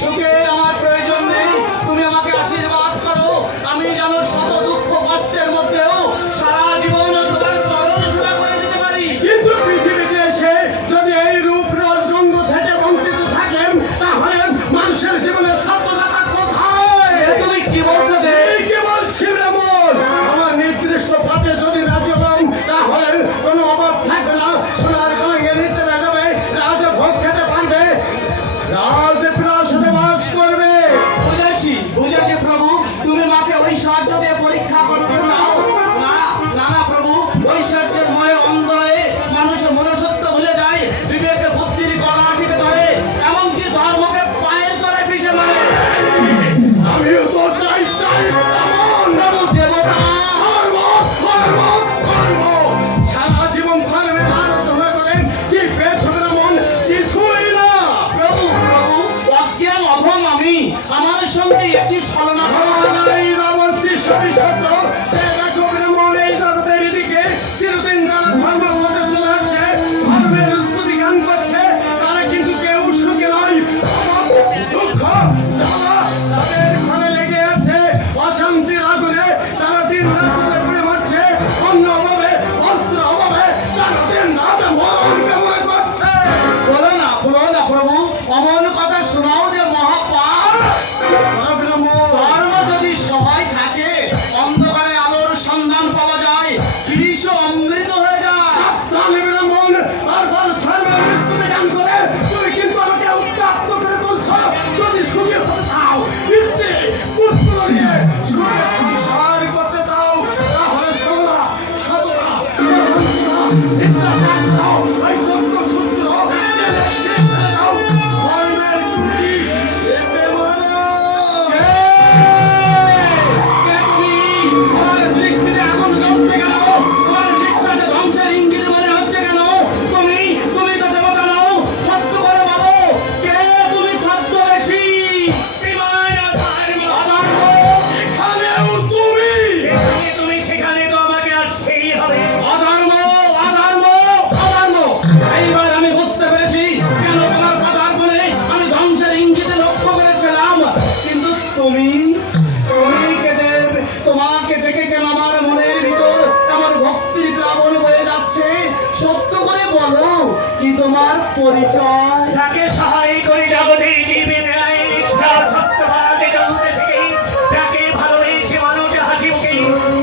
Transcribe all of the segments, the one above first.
সুখে আমার প্রয়োজন নেই, তুমি আমাকে আশীর্বাদ করো। আমি যেন শত দুঃখ কষ্টের মধ্যেও সারা জীবন তোমার চরণ সেবা করে যেতে পারি। কিন্তু পৃথিবীতে এসে যদি এই রূপ রসগন্ধ থেকে বঞ্চিত থাকেন, তাহলে মানুষের জীবনের সার্থকতা কোথায়? তুমি কি বলছো? এই কি বলছি ব্রাহ্মণ? আমার নির্দিষ্ট পথে যদি রাজি হন, তাহলে কোনো অভাব থাকবে না। সোনার গঙ্গে নিতে যাবে, রাজভোগ খেতে পারবে, রাজপ্রাসাদে বাস করবে। বুঝেছি বুঝেছি প্রভু, তুমি মাকে ঐশ্বর্য দিয়ে পরীক্ষা করতে চাও। না না না প্রভু, ঐশ্বর্যের ময়ে অন্ধ হয়ে মানুষ মনুষ্যত্ব ভুলে যায়, বিবেকে বুদ্ধির গলা টিকে ধরে, এমনকি ধর্মকে পায়েল করে পিছে মারে। আমিও তো তাই চাই ব্রাহ্মণ। প্রভু দেবতা ধর্ম ধর্ম ধর্ম সারা জীবন ধর্মে লালিত হয়ে গেলেন, কি পেয়েছো ব্রাহ্মণ? কিছুই না। প্রভু প্রভু, অজ্ঞান অধম আমি, আমার সঙ্গে একটি ছলনা করো। এই রাবণী সবই সত্য। দেখো ব্রাহ্মণ, এই জগতের দিকে চিরদিন যারা ধর্ম মধ্যে চলে আসছে, ধর্মের উৎপত্তি গান করছে, তারা কিন্তু কেউ সুখী নয়। দুঃখ জ্বালা তাদের ঘরে লেগে আছে, অশান্তির আগুনে তারা দিন রাত ধরে পুড়ে মরছে, অন্ন অভাবে অস্ত্র অভাবে তারা দিন রাত মরণ কামনা করছে। বলো না প্রভু, অমন কথা শোনাও যে মহাপাপ। ধর্ম যদি সবাই থাকে, অন্ধকারে আলোর সন্ধান পাওয়া যায়, বিষ অমৃত হয়ে যায়। তাহলে ব্রাহ্মণ বারবার ধর্মের মৃত্যুতে গান করে তুমি কিন্তু আমাকে উত্তপ্ত করে তুলছ। যদি সুখী হতে চাও, স্ত্রী পুত্র নিয়ে সুখে সংসার করতে চাও, তাহলে সোনা সততা ইচ্ছা থাকলেও এই যজ্ঞ সূত্র ধর্মের চুরি এতে বলো। তোমার দৃষ্টিতে আগুন জ্বলছে কেন? তোমার নিঃশ্বাসে ধ্বংসের ইঙ্গিত মনে হচ্ছে কেন? তুমি তুমি তো দেবতা নও, সত্য করে বলো, কে তুমি ছদ্মবেশী? অধর্ম। এখানেও তুমি তুমি সেখানে তো আমাকে আসতেই হবে। অধর্ম অধর্ম অধর্ম। এইবার আমি বুঝতে পেরেছি কেন তোমার পদার্পণে আমি ধ্বংসের ইঙ্গিতে লক্ষ্য করেছিলাম। কিন্তু তুমি তুমি কেটে তোমাকে দেখে কেন আমার মনের ভিতর আমার ভক্তির প্লাবন বয়ে যাচ্ছে? সত্য করে বলো, কি তোমার পরিচয়? যাকে সহায় করে জগতে জীবে ন্যায় নিষ্ঠা সত্যবাদে চলতে শিখে, যাকে ভালোবেসে মানুষ হাসি মুখে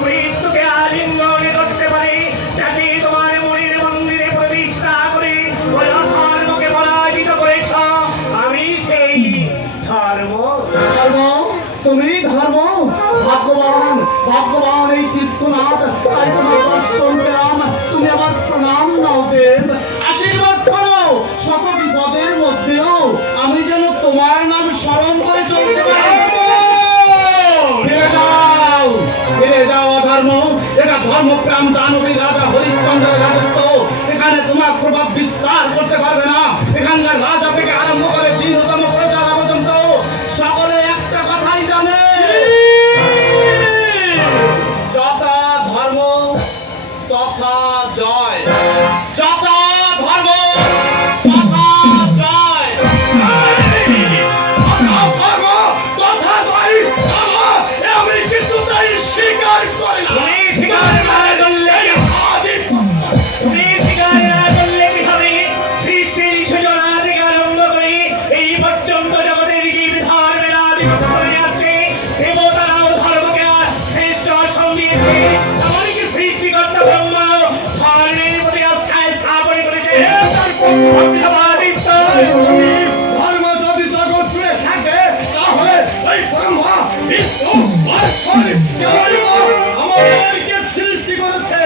মৃত্যুকে আলিঙ্গন করতে পারে, যাকে তোমার মনের মন্দিরে প্রতিষ্ঠা করে ধর্মকে পরাজিত করেছ, আমি সেই ধর্ম। ধর্ম, তুমি ধর্ম। ভাগ্যবান ভাগ্যবান এই তীর্থনাথ, তাই তোমার দর্শন পেলাম। তুমি আমার প্রণাম নাও দেব, আশীর্বাদ করো। শত বিপদের মধ্যেও আমি যেন তোমার নাম স্মরণ করে চলতে পারি। ফিরে যাও অধর্ম। এটা ধর্মপ্রাণ দানবী রাজা হরিশ্চন্দ্রের রাজত্ব। এখানে তোমার প্রভাব বিস্তার করতে পারবে না। এখানকার রাজা থেকে আরম্ভ করে দীনতম প্রজা পর্যন্ত সকলে একটা কথাই জানে, যথা ধর্ম তথা জয়। যথা ধর্ম তথা জয়। আমি কিছুতেই স্বীকার করি না। তুমি স্বীকার না করলে তুমি স্বীকার না করলে কি হবে? সৃষ্টির সূচনা থেকে আরম্ভ করে এই পর্যন্ত জগতের যে ধর্মের আধিপত্য করে আছে, দেবতারাও ধর্মকে শ্রেষ্ঠ আসন দিয়েছে। এমনকি সৃষ্টিকর্তা ব্রহ্ম ধর্মের প্রতি আস্থায় স্থাপন করেছে। অর্থবাদিত্ব ধর্ম যদি জগৎ জুড়ে থাকে, তাহলে এই ব্রহ্মা বিষ্ণু মহেশ্বর কেবলই আমাদেরকে সৃষ্টি করেছে।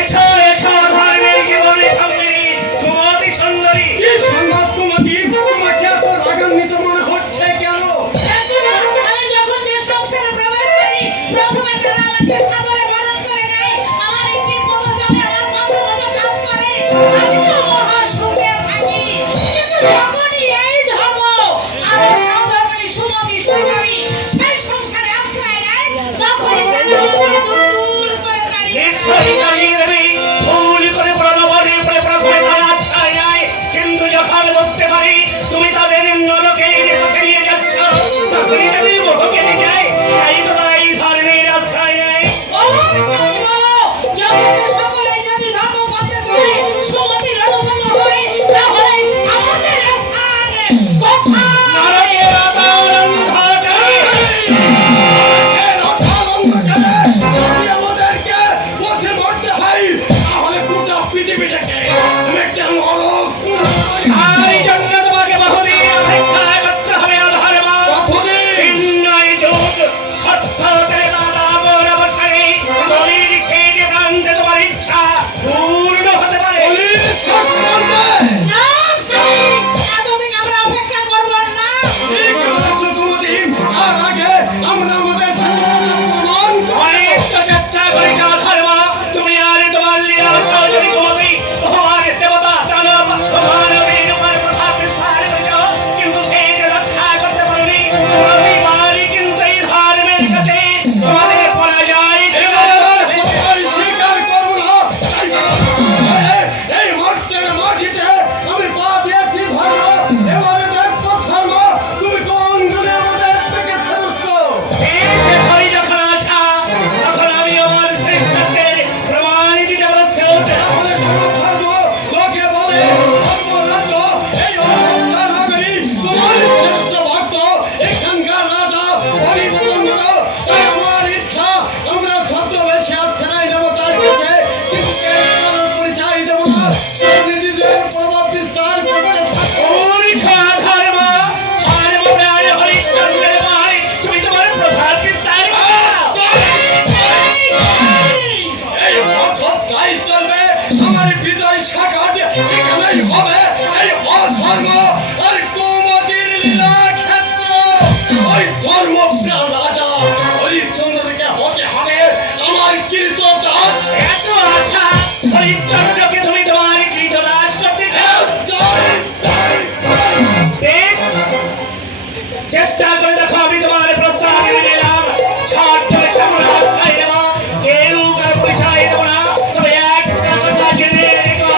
এসো এসো ধর্মের জীবনের সঙ্গে সুমতি সুন্দরী। কি সংবাদ তোমাকে তোমাকে এত রাগান্বিত মনে হচ্ছে কেন? আমি যখন যে সংসারে প্রবেশ করি, প্রথমে তারা আমাকে সাদরে বরণ করে নেয়। আমার এই যে পদজনে আমার কথা মতো কাজ করে, আমিও মহা সুখে থাকি। কিন্তু যখনই এই ধর্ম আমার সহধর্মিণী সুমতি সুন্দরী সেই সংসারে আশ্রয় নেয়, তখনই তারা আমাকে দূর করে তাড়িয়ে দেয়। ঈশ্বরী দাঁড়িয়ে দেবে, ভুল করে প্রণবনের উপরে প্রথমে তারা আশ্রয় নেয়, আমাদের নরকে নিয়ে যাচ্ছ, তখনই যদি মোহ কেটে যায়, তাই তোমরা এই ধর্মের আশ্রয় নেয়। জগতের সকলে যদি ধর্মপথে চলে সুমতির অনুগত হয়, তাহলে আমাদের স্থান কোথায়? নরকে আবার অন্ধকারে। আমাদেরকে পথে মরতে হয়, তাহলে গোটা পৃথিবীটাকে আমি একটা নরক আর এই জন্য তোমাকে বহুদিন অপেক্ষা করতে হবে অধর্ম। নির্ণয় যুগ সত্য দেবতা আমর অবসরে বলির ছেড়ে প্রান্তে তোমার ইচ্ছা পূর্ণ হতে পারে। না, স্বামী, এতদিন আমরা অপেক্ষা করব না। আর আগে আমরা আমাদের প্রমাণ অনেক তো চেষ্টা করেছ অধর্ম, তুমি আর তোমার লীলা সহযোগী কবি ভগবান দেবতা চালক মানবীর উপর প্রভাব বিস্তার করেছ, কিন্তু সেই যে রক্ষা করতে পারোনি। তুমি বালি কিন্তু এই ধর্মের কাছে তোমাদের পরাজয় স্বীকার করবো না। এই মর্তের মাটিতে আমি পা দিয়েছি ধর্ম, এবারে দেখো ধর্ম, তুমি কোন গুণে আমাদের থেকে শ্রেষ্ঠ। যখন আছা তখন আমি আমার শ্রেষ্ঠত্বের প্রমাণ দিতে প্রস্তুত। তাহলে শোনো ধর্ম, লোকে বলে ধর্মরাজ্য, এই অহংকার নগরী, তোমার শ্রেষ্ঠ ভক্ত এখানকার রাজা হরিশ্চন্দ্র। তাই আমার ইচ্ছা আমরা ছদ্মবেশে আশ্রয় নেব তার কাছে, কিন্তু কেউ কারোর পরিচয় দেব না। সে নিজেদের প্রভাব বিস্তার করতে থাকো। পরীক্ষা ধর্ম প্রাণ হরিশ্চন্দ্রের ভাই, তুমি তোমার প্রভাব বিস্তার করো। এই বছর তাই চলবে, আমার বিজয় সাক্ষাৎ এখানেই হবে। এই অধর্ম আর কুমতির লীলা ক্ষেত্র, ওই ধর্মপ্রাণ রাজা হরিশ্চন্দ্রকে হতে হবে আমার কৃত দাস। এত আশা হরিশ্চন্দ্রকে তুমি তোমার কৃতদাস করতে চাও? বেশ, চেষ্টা করে দেখো। আমি তোমার প্রস্তাব মেনে নিলাম। ছদ্মবেশে আমরা আশ্রয় নেব, কেউ কারো পরিচয় দেব না। তবে একটা কথা জেনে রেখো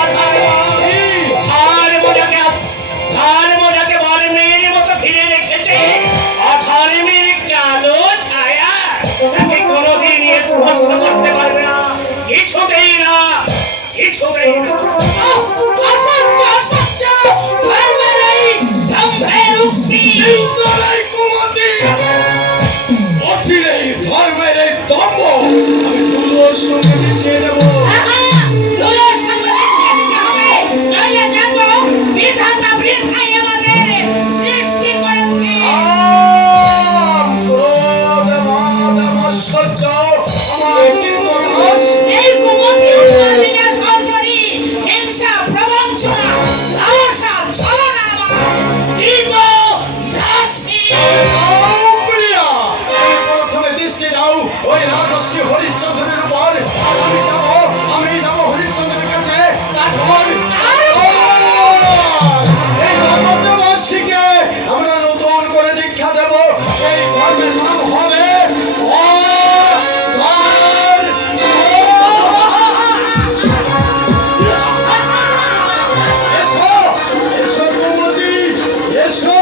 ধর্মটাকে বর্মের মতো ঘিরে রেখেছে অধর্মের কালো ছায়া। তাকে কোনোদিন স্পর্শ করতে পারবে না, কিছুতেই না, কিছুতেই না। অসহ্য, অসহ্য, ধর্মের এই দম্ভের উক্তি। কিন্তু এই কুমতি অচিরেই ধর্মের এই দম্ভ আমি তুলোর সঙ্গে মিশিয়ে দেবো। ধুলোর সঙ্গে মিশিয়ে দিতে হবে, নইলে জানবো বিধাতা বৃথাই আমাদের সৃষ্টি করেছে। এই কুমতি উৎপন্নিয়া সহচরী, হিংসা, প্রবঞ্চনা, লালসা, ছলনা আমার কৃত দাসী। প্রথমে দৃষ্টি দাও ওই রাজস্বী হরিশ্চন্দ্রের উপর। আমি যাবো হরিশ্চন্দ্রের কাছে। তারপর এই রাজত্ববাসীকে আমরা নতুন করে দীক্ষা দেব। এই ধর্মের নাম হবে এসো, এসো কুমতি, এসো।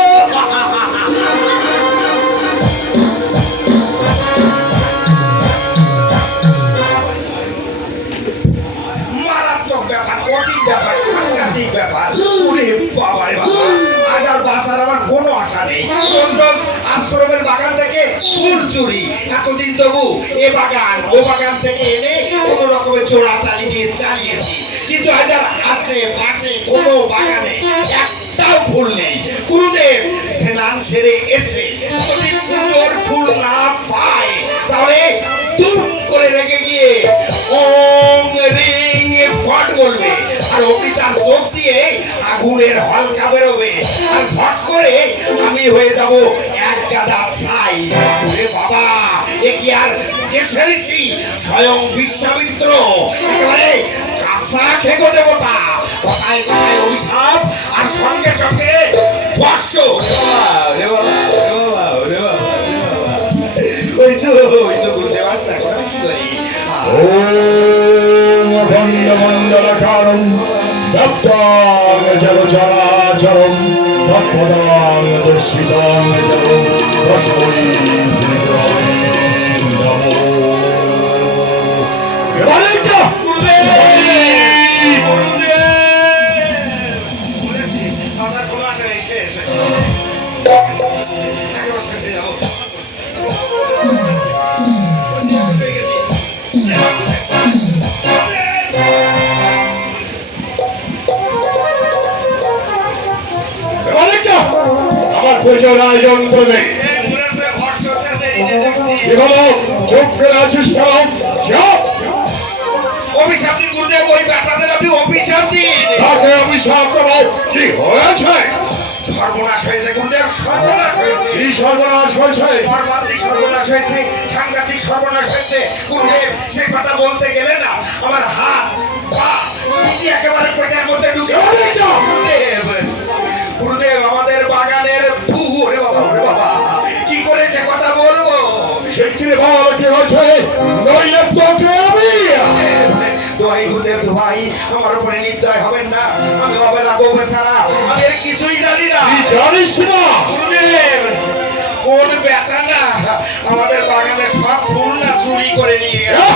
মারাত্মক ব্যাপার, কঠিন ব্যাপার, সাংঘাতিক ব্যাপার। ওরে বাবারে বাবা, আজ আর বাঁচার আমার কোনো আশা নেই। কোন আশ্রমের বাগান থেকে ফুল চুরি, এতদিন তবু এ বাগান ও বাগান থেকে এনে কোনো রকমের চোরা চালিয়েছি, কিন্তু আজ আর আশেপাশে কোনো বাগানে একটাও ফুল নেই। গুরুদেব স্নান সেরে এসে যদি পুজোর ফুল না পায়, তাহলে দুম করে রেখে গিয়ে ওং রিং ফট বলবে, আর অমনি তার চোখ দিয়ে আগুনের হলকা বেরোবে, আর ফট করে আমি হয়ে যাব এক গাদা ছাই। ওরে বাবা, এ কি আর দেশের ঋষি স্বয়ং বিশ্বামিত্র, একেবারে কাঁচা খেগো দেবতা। কথায় কথায় অভিশাপ, আর সঙ্গে সঙ্গে বর্ষ। ওই তো গুরুদেব আসছে, এখন আমি কি করি? ওম অখণ্ড মণ্ডলকারং ব্যাপ্তং জগজ্জলাকারং চরম তৎপদাং দর্শিতাং রসময়ী নমো। এবারে যা বাজার কোনো আসে নাই, শেষ। একেবারে শেষে যাবো। পেয়ে গেছি। এবারে যা আমার পরিচয় আয়োজন করবে। মরেছে, ভস্ম হতেছে, নিজে দেখছি। কি হলো চুপ করে আছিস কেন? যা অভিশাপ দিন গুরুদেব, ওই বেটাদের আপনি অভিশাপ দিন। তাকে অভিশাপ দেবো। কি হয়েছে? সর্বনাশ হয়েছে গুরুদেব, সর্বনাশ হয়েছে। কি সর্বনাশ হয়েছে? মর্মান্তিক সর্বনাশ হয়েছে, সাংঘাতিক সর্বনাশ হয়েছে গুরুদেব। সে কথা বলতে গেলে না আমার হাত পা সিটি একেবারে পেটের মধ্যে ঢুকে পড়েছে। গুরুদেব, গুরুদেব আমাদের বাগানের ফুহু, ওরে বাবা, ওরে বাবা, কি করেছে কথা বলবো? শিগগিরি বল কি হয়েছে, নইলে তোকে আমি। দোহাই গুরুদেব, দোহাই, আমার উপরে নির্দয় হবেন না। আমি অবেলা গোবে ছাড়া আমি এর কিছুই জানি না। তুই জানিস না? গুরুদেব, কোন বেচা না আমাদের বাগানে সব ফুল না চুরি করে নিয়ে গেছে।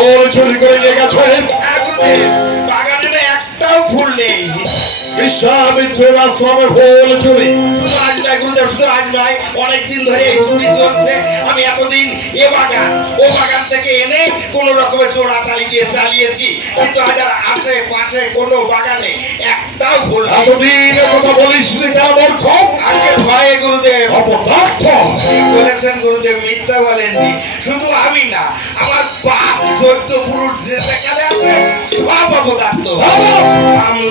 ওর চুরি করে নিয়ে গেছে। হ্যাঁ গুরুদেব, বাগানে না একটাও ফুল নেই। বিশ্বামিত্রের আশ্রমে ফুল চুরি। শুধু আজ নয় গুরুদেব, শুধু আজ নয়, অনেকদিন ধরে এই চুরি চলছে। আমি এতদিন এ বাগান ও বাগান থেকে এনে কোন রকমের চোরাটালি দিয়ে চালিয়েছি, কিন্তু আজ আর আশেপাশে কোনো বাগানে একটাও ফুল নেই। এতদিন এ কথা বলিস নি কেন মূর্খ? আজকে ভয়ে গুরুদেব। অপদার্থ। ঠিক বলেছেন গুরুদেব, মিথ্যা বলেননি। শুধু আমি না, আমার বাপ 14 পুরুষ যে যেখানে আছে সব অপদার্থ।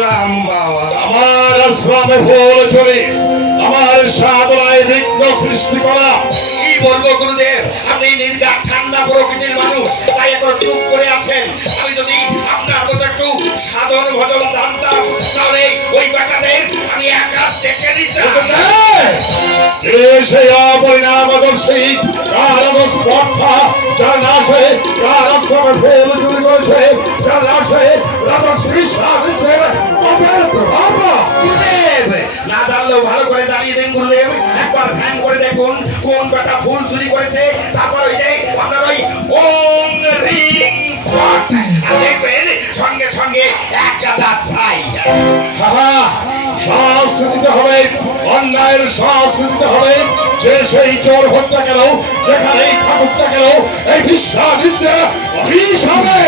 রাম বাবা। আমার আশ্রমে ফুল চুরি, আমার সাধনায় বিঘ্ন সৃষ্টি করা। কি বলবো গুরুদেব, আপনি নির্গাত ঠান্ডা প্রকৃতির মানুষ, তাই এখন চুপ করে আছেন। আমি যদি আপনার মতো একটু সাধন ভজন জানতাম, তাহলে ওই বেটাদের আমি একা দেখে নিতাম। সেই অপরিণামদর্শী কারণ স্পর্ধা যার নাশে, যার আশ্রমে ফুল চুরি করেছে, যার নাশে রাজর্ষি বিশ্বামিত্রের পাপের প্রভাব। গুরুদেব, না জানলেও ভালো করে জানিয়ে দিন গুরুদেব। একবার ধ্যান করে দেখুন কোন বেটা ফুল চুরি করেছে, তারপর ওই যে আপনার ওই ওম রিং ফট, আর দেখবেন সঙ্গে সঙ্গে এক গাদা ছাই। সাহস দিতে হবে, অন্যায়ের সাহস দিতে হবে। যে সেই চোর হচ্ছে কেন, যেখানেই থাকুক না কেন, এই বিশ্বামিত্রের অভিশাপে।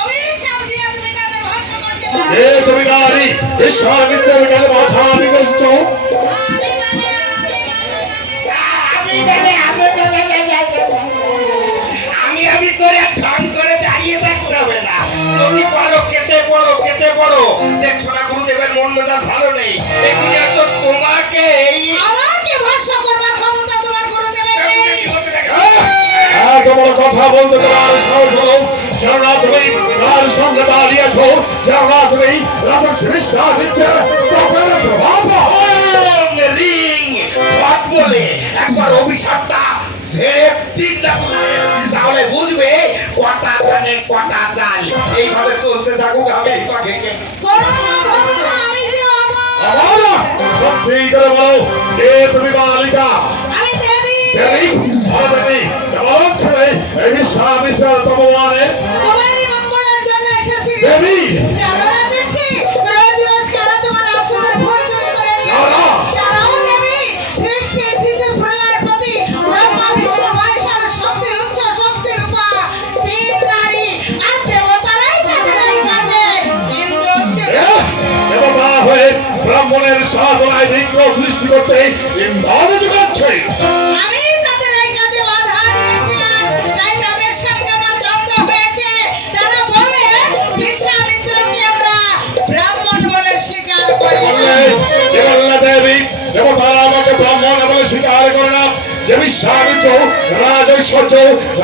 অভিশাপ দিয়ে তুমি তাদের ভস্ম করতে দাও। এ তুমি নারী, বিশ্বামিত্রের কাছে মাথা আনি করেছো। আমি করে ঢং করে দাঁড়িয়ে থাকতে হবে না। যদি পারো কেটে পড়ো, কেটে পড়ো। দেখছো না গুরুদেবের মন মেজাজ ভালো নেই, এগুলি তো তোমাকে আমাকে ভস্ম করবার ক্ষমতা তোমার গুরুদেবের নেই। এত বড় কথা বলতে তোমার সাহস হলো, কেননা তুমি তার সঙ্গে দাঁড়িয়েছ, কেননা তুমি রাজর্ষি বিশ্বামিত্রের পাপের প্রভাব। রিং ফট বলে একবার অভিশাপটা ছেড়ে চিন্তা করবে, তাহলে বুঝবে কটা ধানে কটা চাল। এইভাবে চলতে থাকুক, আমি পাখি কোনো ক্ষমতা আমি দেব না। আমার সত্যি করে বলো, কে তুমি বালিকা? আমি দেবী। দেবী, আর দেবী, কেমন ছেলে এই বিশ্বামিত্রের তপমানে? তোমারই মঙ্গলের জন্য এসেছি। দেবী, জানো রাজর্ষি, রোজ রোজ কেন তোমার আসনের ফুল চুরি করে নিয়ে না, না। জানো দেবী, সৃষ্টির স্থিতি প্রলয়ের প্রতি ব্রহ্মা বিষ্ণু মহেশ্বর শক্তির উচ্চ শক্তির উপা তিন নারী আর দেবতারাই তাদের এই কাজে। কিন্তু দেবতা হয়ে ব্রাহ্মণের সাধনায় বিঘ্ন সৃষ্টি করতে ইন্ধন যোগাচ্ছে। আমি তাদের এই কাজে বাধা দিয়েছিলাম, তাই তাদের সঙ্গে আমার দ্বন্দ্ব হয়েছে। তারা বলে বিশ্বামিত্রকে আমরা ব্রাহ্মণ বলে স্বীকার করি না। বললে দেবী, দেবতারা আমাকে ব্রাহ্মণ বলে স্বীকার করে না। যে বিশ্বামিত্র রাজৈশ্বর্য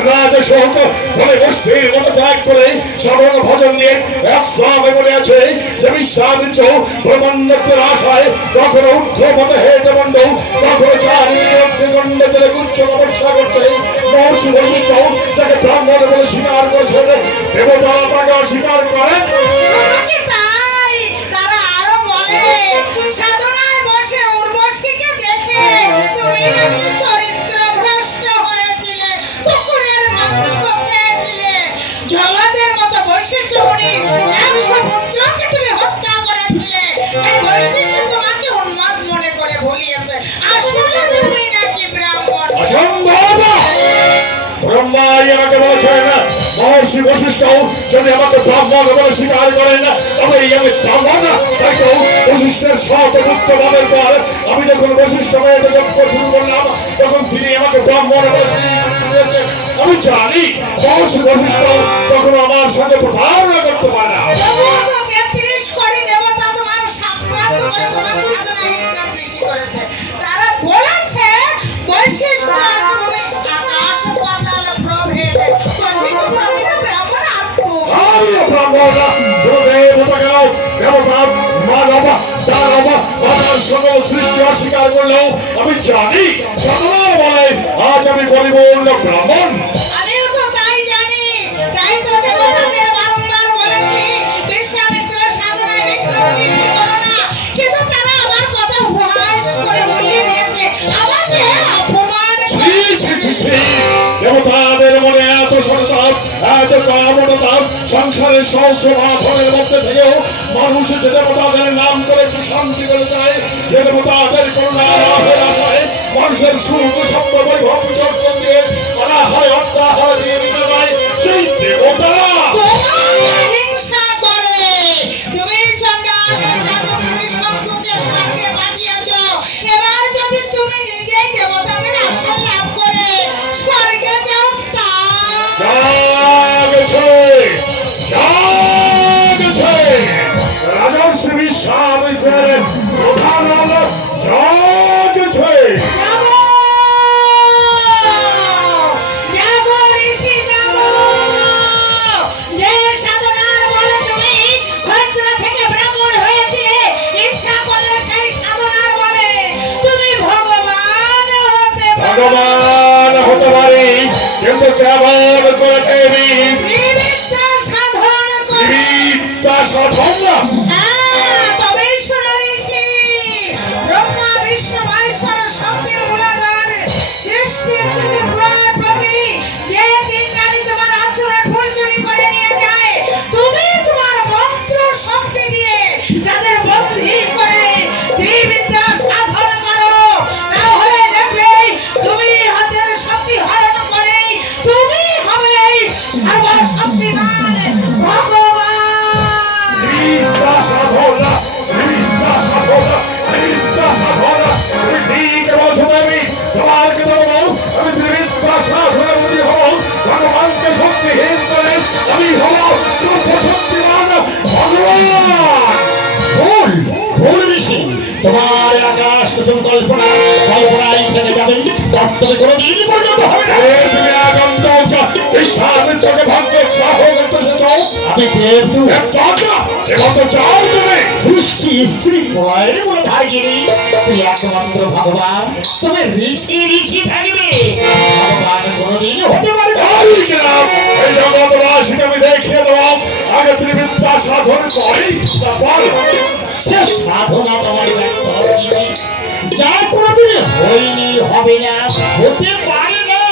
রাজশোক বলে গোষ্ঠীর মতো ত্যাগ করে সাধন ভজন নিয়ে আশ্রমে বলে আছে। যে বিশ্বামিত্র ব্রহ্মাণ্ডের আশায় কখনো ঊর্ধ্ব পথে হেঁটে মন্ড, কখনো চারিয়ে অগ্নিগণ্ড জলে উচ্চ তপস্যা করছে। মহর্ষি বশিষ্ঠ তাকে ব্রাহ্মণ বলে স্বীকার করেছে, দেবতারা তাকে অস্বীকার করেন। শুধু কি তাই, তারা আরো বলে আমাকে বলেছেন মহর্ষি বশিষ্ঠ যদি আমাকে ব্রাহ্মণ বলে স্বীকার করেন তবে এই আমি ব্রাহ্মণ। তাই তো বশিষ্ঠের পুত্রবাদের পর আমি যখন বশিষ্ঠ মেয়েকে যজ্ঞ শুরু করলাম তখন তিনি আমাকে ব্রাহ্মণ বলে স্বীকার করেছেন। আমি জানি মহর্ষি বশিষ্ঠ তখন আমার সঙ্গে প্রতারণা করতে পারে না। তবুও তো 33 কোটি দেবতা তোমার সাক্ষাৎ করে তোমার সাধনাহীনতা সৃষ্টি করেছে। তারা বলেছে বৈশিষ্ট্য তুমি আকাশ পাতাল প্রভেদ। বৈশিষ্ট্য প্রভেদ ব্রাহ্মণ আত্ম। আমি ব্রাহ্মণ দেবতা গেল দেবতা মানব দানব আমার সকল সৃষ্টি অস্বীকার করলেও আমি জানি সাধনার বলে আজ আমি পরিপূর্ণ ব্রাহ্মণ। আমিও তো তাই জানি। তাই তো দেবতাদের বারংবার বলেছি বিশ্বামিত্রের সাধনায় বিঘ্ন সৃষ্টি করো না। কিন্তু তারা আমার কথা উপহাস করে উড়িয়ে দিয়েছে, আমাকে অপমান ছি, ছি, ছি, ছি। দেবতাদের মনে এত সরসাপ এত কামনতা সংসারের সহস্র বাঁধনের মধ্যে থেকেও মানুষ যে দেবতাদের নাম করে একটু শান্তি করে চায়, যে দেবতাদের করুণা লাভের আশায় মানুষের সুখ শব্দ বৈভব বিসর্জন দিয়ে করা হয় অত্যাহার দিয়ে দিতে পায় সেই দেবতারা তোমার হিংসা করে। তুমি চন্ডালের জাদুকরি শত্রুকে স্বর্গে পাঠিয়েছ। এবার যদি তুমি নিজেই দেবতাদের আশ্রয় লাভ করে স্বর্গে যাও রাজর্ষি বিশ্বামিত্রের প্রধান জাগছে। যে সাধনার বলে তুমি ক্ষত্র থেকে ব্রাহ্মণ হয়েছিলে, ইচ্ছা করলে সেই সাধনার বলে তুমি ভগবান হতে পারো। ভগবান হতে পারি কিন্তু কেমন করে দেবী বিবিধা সাধন করে। বিদ্যা সাধন না। হ্যাঁ, তবেই শোনো ঋষি। ব্রহ্মা বিষ্ণু মহেশ্বর শক্তির মূলাধার, সৃষ্টির নির্ভরের প্রতি যে তিনটানি তোমার আচরণ ফুল চুরি করে নিয়ে যায়, তুমি তোমার মন্ত্র শক্তি দিয়ে তাদের বন্দী করে ত্রিবিদ্যা সাধন করো। তাহলে দেখবে তুমি হাতের শক্তি হরণ করে তুমি হবে সর্বশক্তিমান ভগবান। বিদ্যা সাধনা বিদ্যা সাধনা বিদ্যা সাধনা তুমি ঠিক বলছো দেবী। তোমার কি বলবো আমি বিদ্যা সাধনা বুঝি হব ভগবানকে শক্তিহীন করে আমি হব সর্বশক্তিমান ভগবান। ভুল ভুল ঋষি তোমার আকাশ কুসুম কল্পনা কল্পনায় থেকে যাবে বাস্তবে কোনোদিন পরিণত হবে না। তুমি আগন্তক বিশ্বামিত্রকে ভাগ্য সাহ করতে চাও। আমি দেবদূত এবং তো চাও তুমি সৃষ্টি স্ত্রী প্রলয়ের মনে থাকিনি তুই একমাত্র ভগবান। তুমি ঋষি ঋষি থাকবে ভগবান কোনোদিন হতে পারবে না। এই জগৎবাসীকে আমি দেখিয়ে দেবো আগে তুমি বিদ্যা সাধন করি তারপর সে সাধনা তোমার ব্যক্ত যা কোনোদিন হয়নি হবে না হতে পারে না।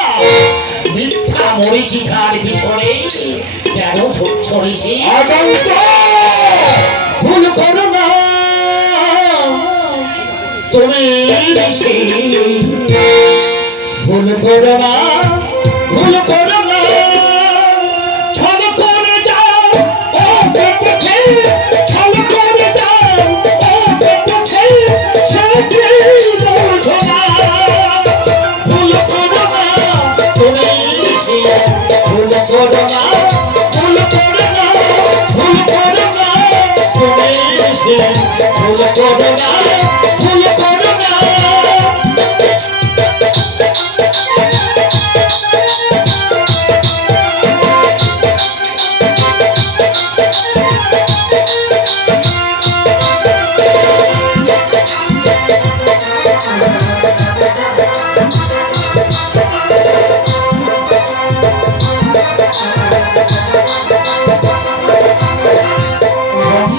মিথ্যা মরিচিকার পিছনে কেন ছড়িয়েছি ভুল করো না তুমি ঋষি। ভুল করো না ভুল করো না ছল করে যাও ও কেটেছে ছল করে যাও ও কেটেছে সে কি বোঝো না। ভুল করো না তুমি ঋষি। ভুল করো না ভুল করো না ভুল করো না তুমি ঋষি। ভুল করো না ভুল করো না।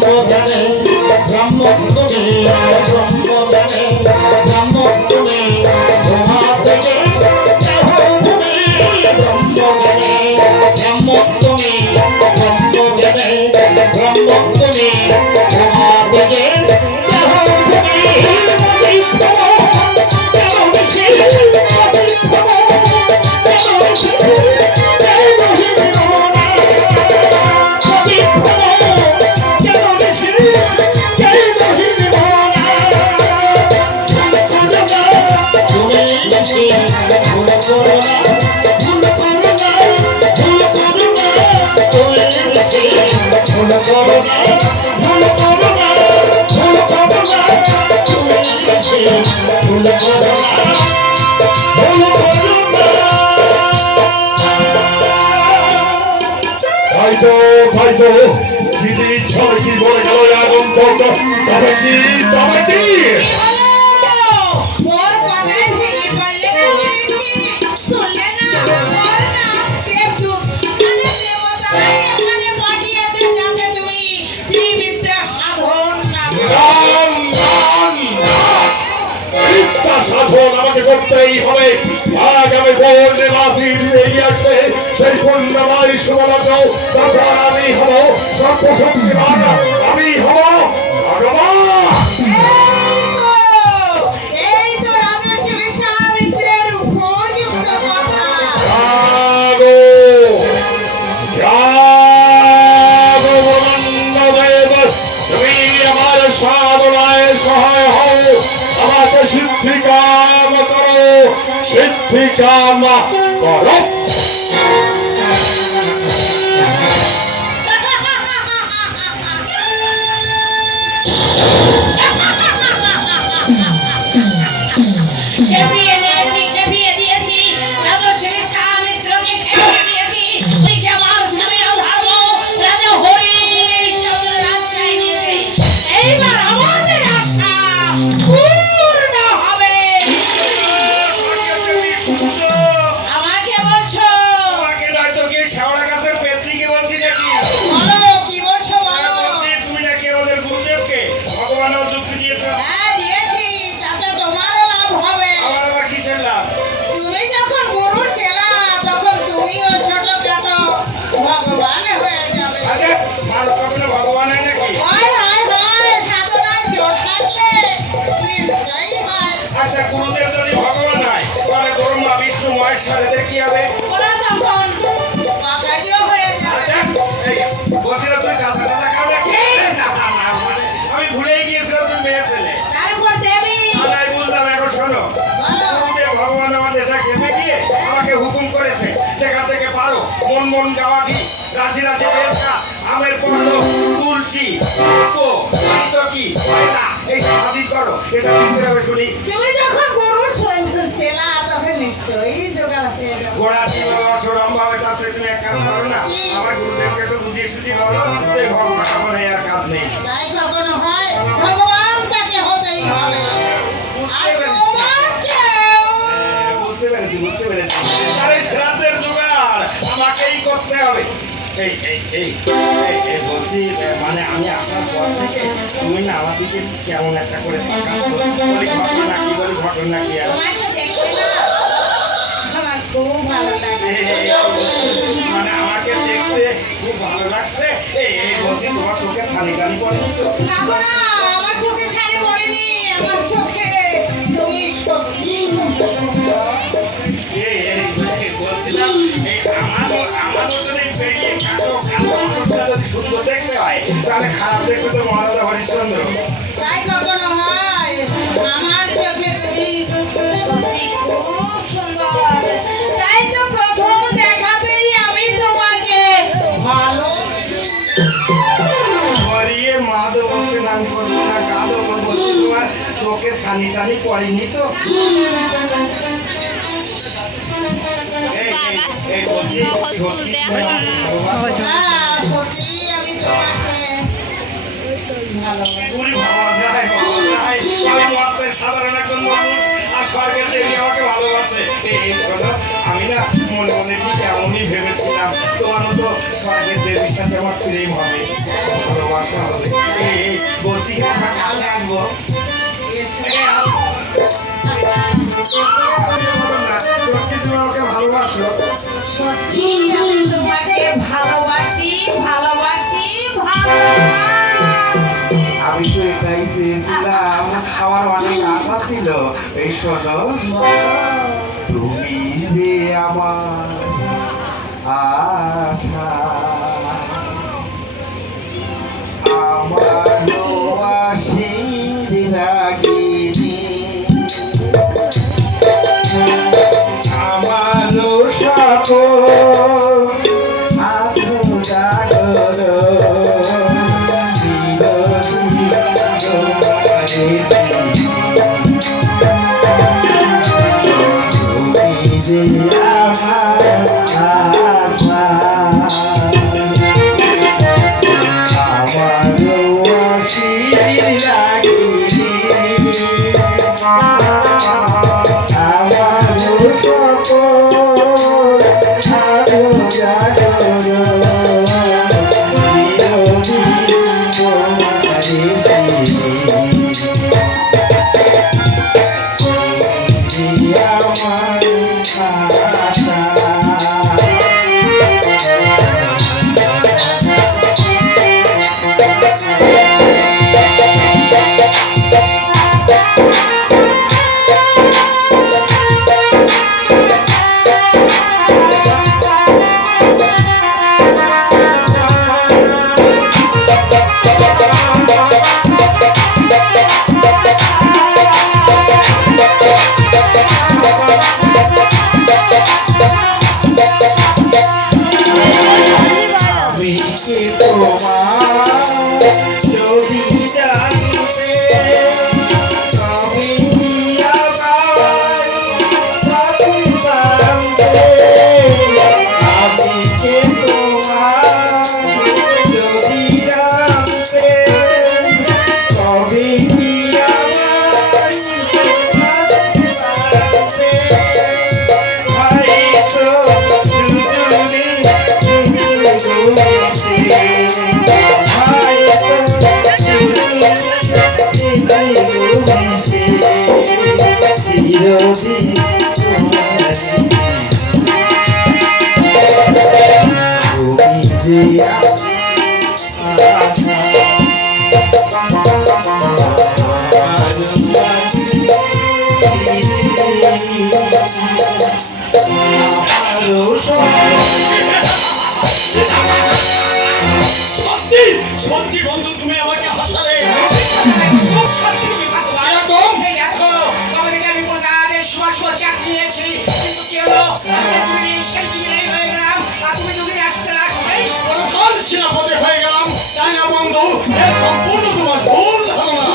ব্রহ্মজ্ঞানে ব্রহ্মজ্ঞানে ব্রহ্মজ্ঞানে ব্রহ্মজ্ঞানে ব্রহ্মা থেকে দেহভূমি ব্রহ্মজ্ঞানে ব্রহ্মজ্ঞানে ব্রহ্মজ্ঞানে ব্রহ্মজ্ঞানে ব্রহ্মা থেকে দেহভূমি কেন বেশি ভুল করো না, ভুল করো না, তুমি এসে ভুল করো না, ভুল করো না। তাই তো দিদি ইচ্ছার কি বলে গেল আগুন চলতো, তবে কি, তবে কি? ওর কথায় ভেঙে পড়লে না মনীষী, শুনলে না? ওর নাম দেবদূত, মানে দেবতারাই এখানে পাঠিয়েছে যাতে তুমি ত্রিবিদ্যা সাধন না করো। রাম, রাম, রাম। বিদ্যা সাধন আমাকে করতেই হবে। আজ আমি পূর্ণিমাসি দিয়ে গিয়েছে সেই পূর্ণিমার সুবলতা, তখন আমি হব সর্বশক্তিমান, আমি হব ভগবান। এই তো রাজর্ষি বিশ্বামিত্রের উপযুক্ত কথা। জাগো, জাগো বন্দদেব, তুমি আমার সাধনায় সহায় হও, আমাকে সিদ্ধি কাম করো, সিদ্ধি কাম করো। খেপিয়ে দিয়েছি রাজর্ষি বিশ্বামিত্রকে খেপিয়ে দিয়েছি। তুই কি আমার স্বামীর ধর্ম রাজা হরিশ্চন্দ্র রাজশাহী নিয়েছে। এইবার আমাদের আশা পূর্ণ হবে। আমাকে বলছো? তোমাকে নয়তো কি শেওড়া গাছের পেত্রীকে বলছি নাকি? বলো, কি বলছো বলো। বলছি, তুমি নাকি আমাদের গুরুদেবকে ভগবানের যুক্তি দিয়েছ। হ্যাঁ দিয়েছি, তাতে তোমারও লাভ হবে। আবার কিসের লাভ? তুমি যখন গুরুর চেলা তখন তুমিও ছোটখাটো ভগবান হয়ে যাবে। আরে মানুষ কখনো ভগবান হয় নাকি? হয় হয় হয়, সাধনায় জোর থাকলে নিশ্চয়ই হয়। আচ্ছা, গুরুদেব যদি ভগবান হয় তাহলে ব্রহ্মা বিষ্ণু মহেশ্বর এদের কি হবে? ওরা তখন বাকাইও হয়ে যাবে। আচ্ছা, এই বলছিলাম তুই গাছা টাছা খাও নাকি? না, না, না, মানে আমি ভুলেই গিয়েছিলাম তুমি মেয়ে ছেলে। তারপর দেবী আমি বুঝলাম, এখন শোনো। গুরুদেব ভগবান আমাদের এসে খেপে গিয়ে আমাকে হুকুম করেছে সেখান থেকে পারো মন মন গাওয়া কি, রাশি রাশি বেলকা, আমের পণ্য, তুলসী, কি এই সাহায্য করো, এটা কি করে হবে শুনি? তুমি যখন গুরুর চেলা তখন নিশ্চয়ই জোগাড় হয়ে যাবে। গোড়া কিভাবে অসরম ভাবে তার সাথে তুমি এক কাজ করো না, আমার গুরুদেবকে একটু বুঝিয়ে সুঝিয়ে বলো যে ভগবান আমার এই আর কাজ নেই। তাই কখনো হয়, ভগবান তাকে হতেই হবে। আর তোমাকেও বুঝতে পেরেছি, বুঝতে পেরেছি। আরে শ্রাদ্ধের জোগাড় আমাকেই করতে হবে। এই এই এই এই এই বলছি, মানে আমি আসার পর থেকে তুমি না আমার দিকে কেমন একটা করে তাকাচ্ছ। বলি ঘটনা কি, বলি ঘটনা কি আর তোমাকে দেখতে না আমার খুব ভালো লাগে। মানে আমাকে দেখতে খুব ভালো লাগছে। এই এই বলছি, তোমার চোখে ছানি টানি পড়েনি তো? না গো না, আমার চোখে ছানি পড়েনি, আমার চোখে তুমি সত্যি খুব সুন্দর। এই এই বলছিলাম, এই আমার মতন এই পেরিয়ে কালো কালো মানুষটা যদি সুন্দর দেখতে হয় তাহলে খারাপ দেখতে তো মহারাজা হরিশ্চন্দ্র। তাই কখনো হয়, আমার চোখে তুমি সত্যি খুব সুন্দর। তাই তো প্রথম দেখাতেই আমি তোমাকে ভালো পরিয়ে মাধব স্নান করবো না কাঁদো করবো, তোমার চোখে ছানি টানি পড়েনি তো? এই এই এই বলছি, সত্যি তোমার ভালোবাসা? হ্যাঁ, সত্যি আমি তোমাকে ভালোবাসি। পুরি ভাবা যায়, ভাবা যায়। আমি মাত্র সাধারণ একজন মানুষ আর স্বর্গের দেবী আমাকে ভালোবাসে। এই শোনো, আমি না মনে মনে ঠিক এমনই ভেবেছিলাম তোমার মতো স্বর্গের দেবীর সাথে আমার প্রেম হবে, ভালোবাসা হবে। এই এই বলছি কি তোমার কাছে আসবো? এই আসো। না, সত্যি তুমি আমাকে ভালোবাসো? সত্যি আমি তোমাকে ভালোবাসি ভালোবাসি ভালোবাসি। আমি তো এটাই চেয়েছিলাম, আমার অনেক আশা ছিল। এই শোনো, তুমি যে আমার আশা, আমার আশির রাগিনী, আমার সকল আশা জাগরণ, চিরদিন তুমি যে আশা আমারও সত্যি সত্যি বন্ধু তুমি আমাকে হাসালে খুব সত্যি তুমি থাকো এরকম এই দেখো তোমাদেরকে আমি প্রজাদের সমাজ চাকরি নিয়েছি কিন্তু কি হলো তুমি নেই সেই তুমি নেই হয়ে গেলাম আর তুমি যদি আসতে আসতেই প্রধান সেনাপতি হয়ে গেলাম তাই না বন্ধু এ সম্পূর্ণ তোমার ভুল ধারণা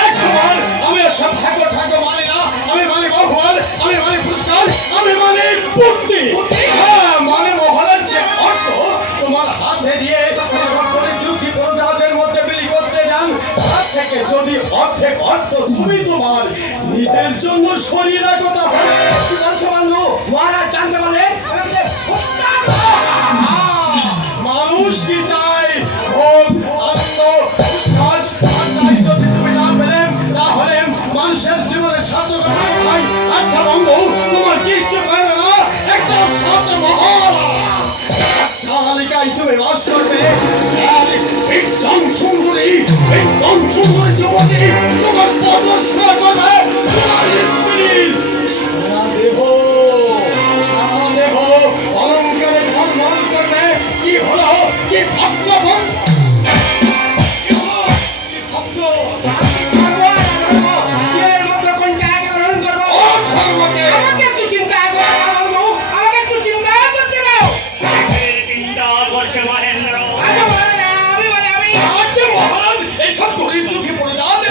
এক সময় আমি সব ঠাকুর ঠাকুর মানে না আমি মানে ভগবান আমি মানে পুরস্কার আমি মানে বুদ্ধি হ্যাঁ মানে মহারাজ যে অর্থ তোমার হাতে দিয়ে সকলে দুঃখী প্রজাদের মধ্যে বিলি করতে যান তার থেকে যদি অর্ধেক অর্থ তুমি তোমার নিজের জন্য শরীর কথা বলে কি বলছো বন্ধু মহারাজ জানতে বলে আমাকে ফুটকার মানুষ কি চায় ভোগ আনন্দ উচ্ছ্বাস আর তাই যদি তুমি না পেলেন তাহলে মানুষের জীবনে সার্থকতা হয় আচ্ছা বন্ধু তোমার কি ইচ্ছে করে না একটা সাথে মহল তালিকায় তুমি বাস করবে একদম সুন্দরী যুবতী তোমার পদস্পর্শ করবে তোমার স্ত্রীর সারা দেহ অলঙ্কারে ঝলমল করবে কি হলো কি ভাবছ এর মধ্যে কোনটা আগে গ্রহণ করবো আমাকে একটু চিন্তা করো আমাকে একটু চিন্তা করতে দাও চিন্তা করছে মহেন্দ্র আমি বলে আমি মহারাজ এইসব গরিব দুঃখী পড়ে যাবে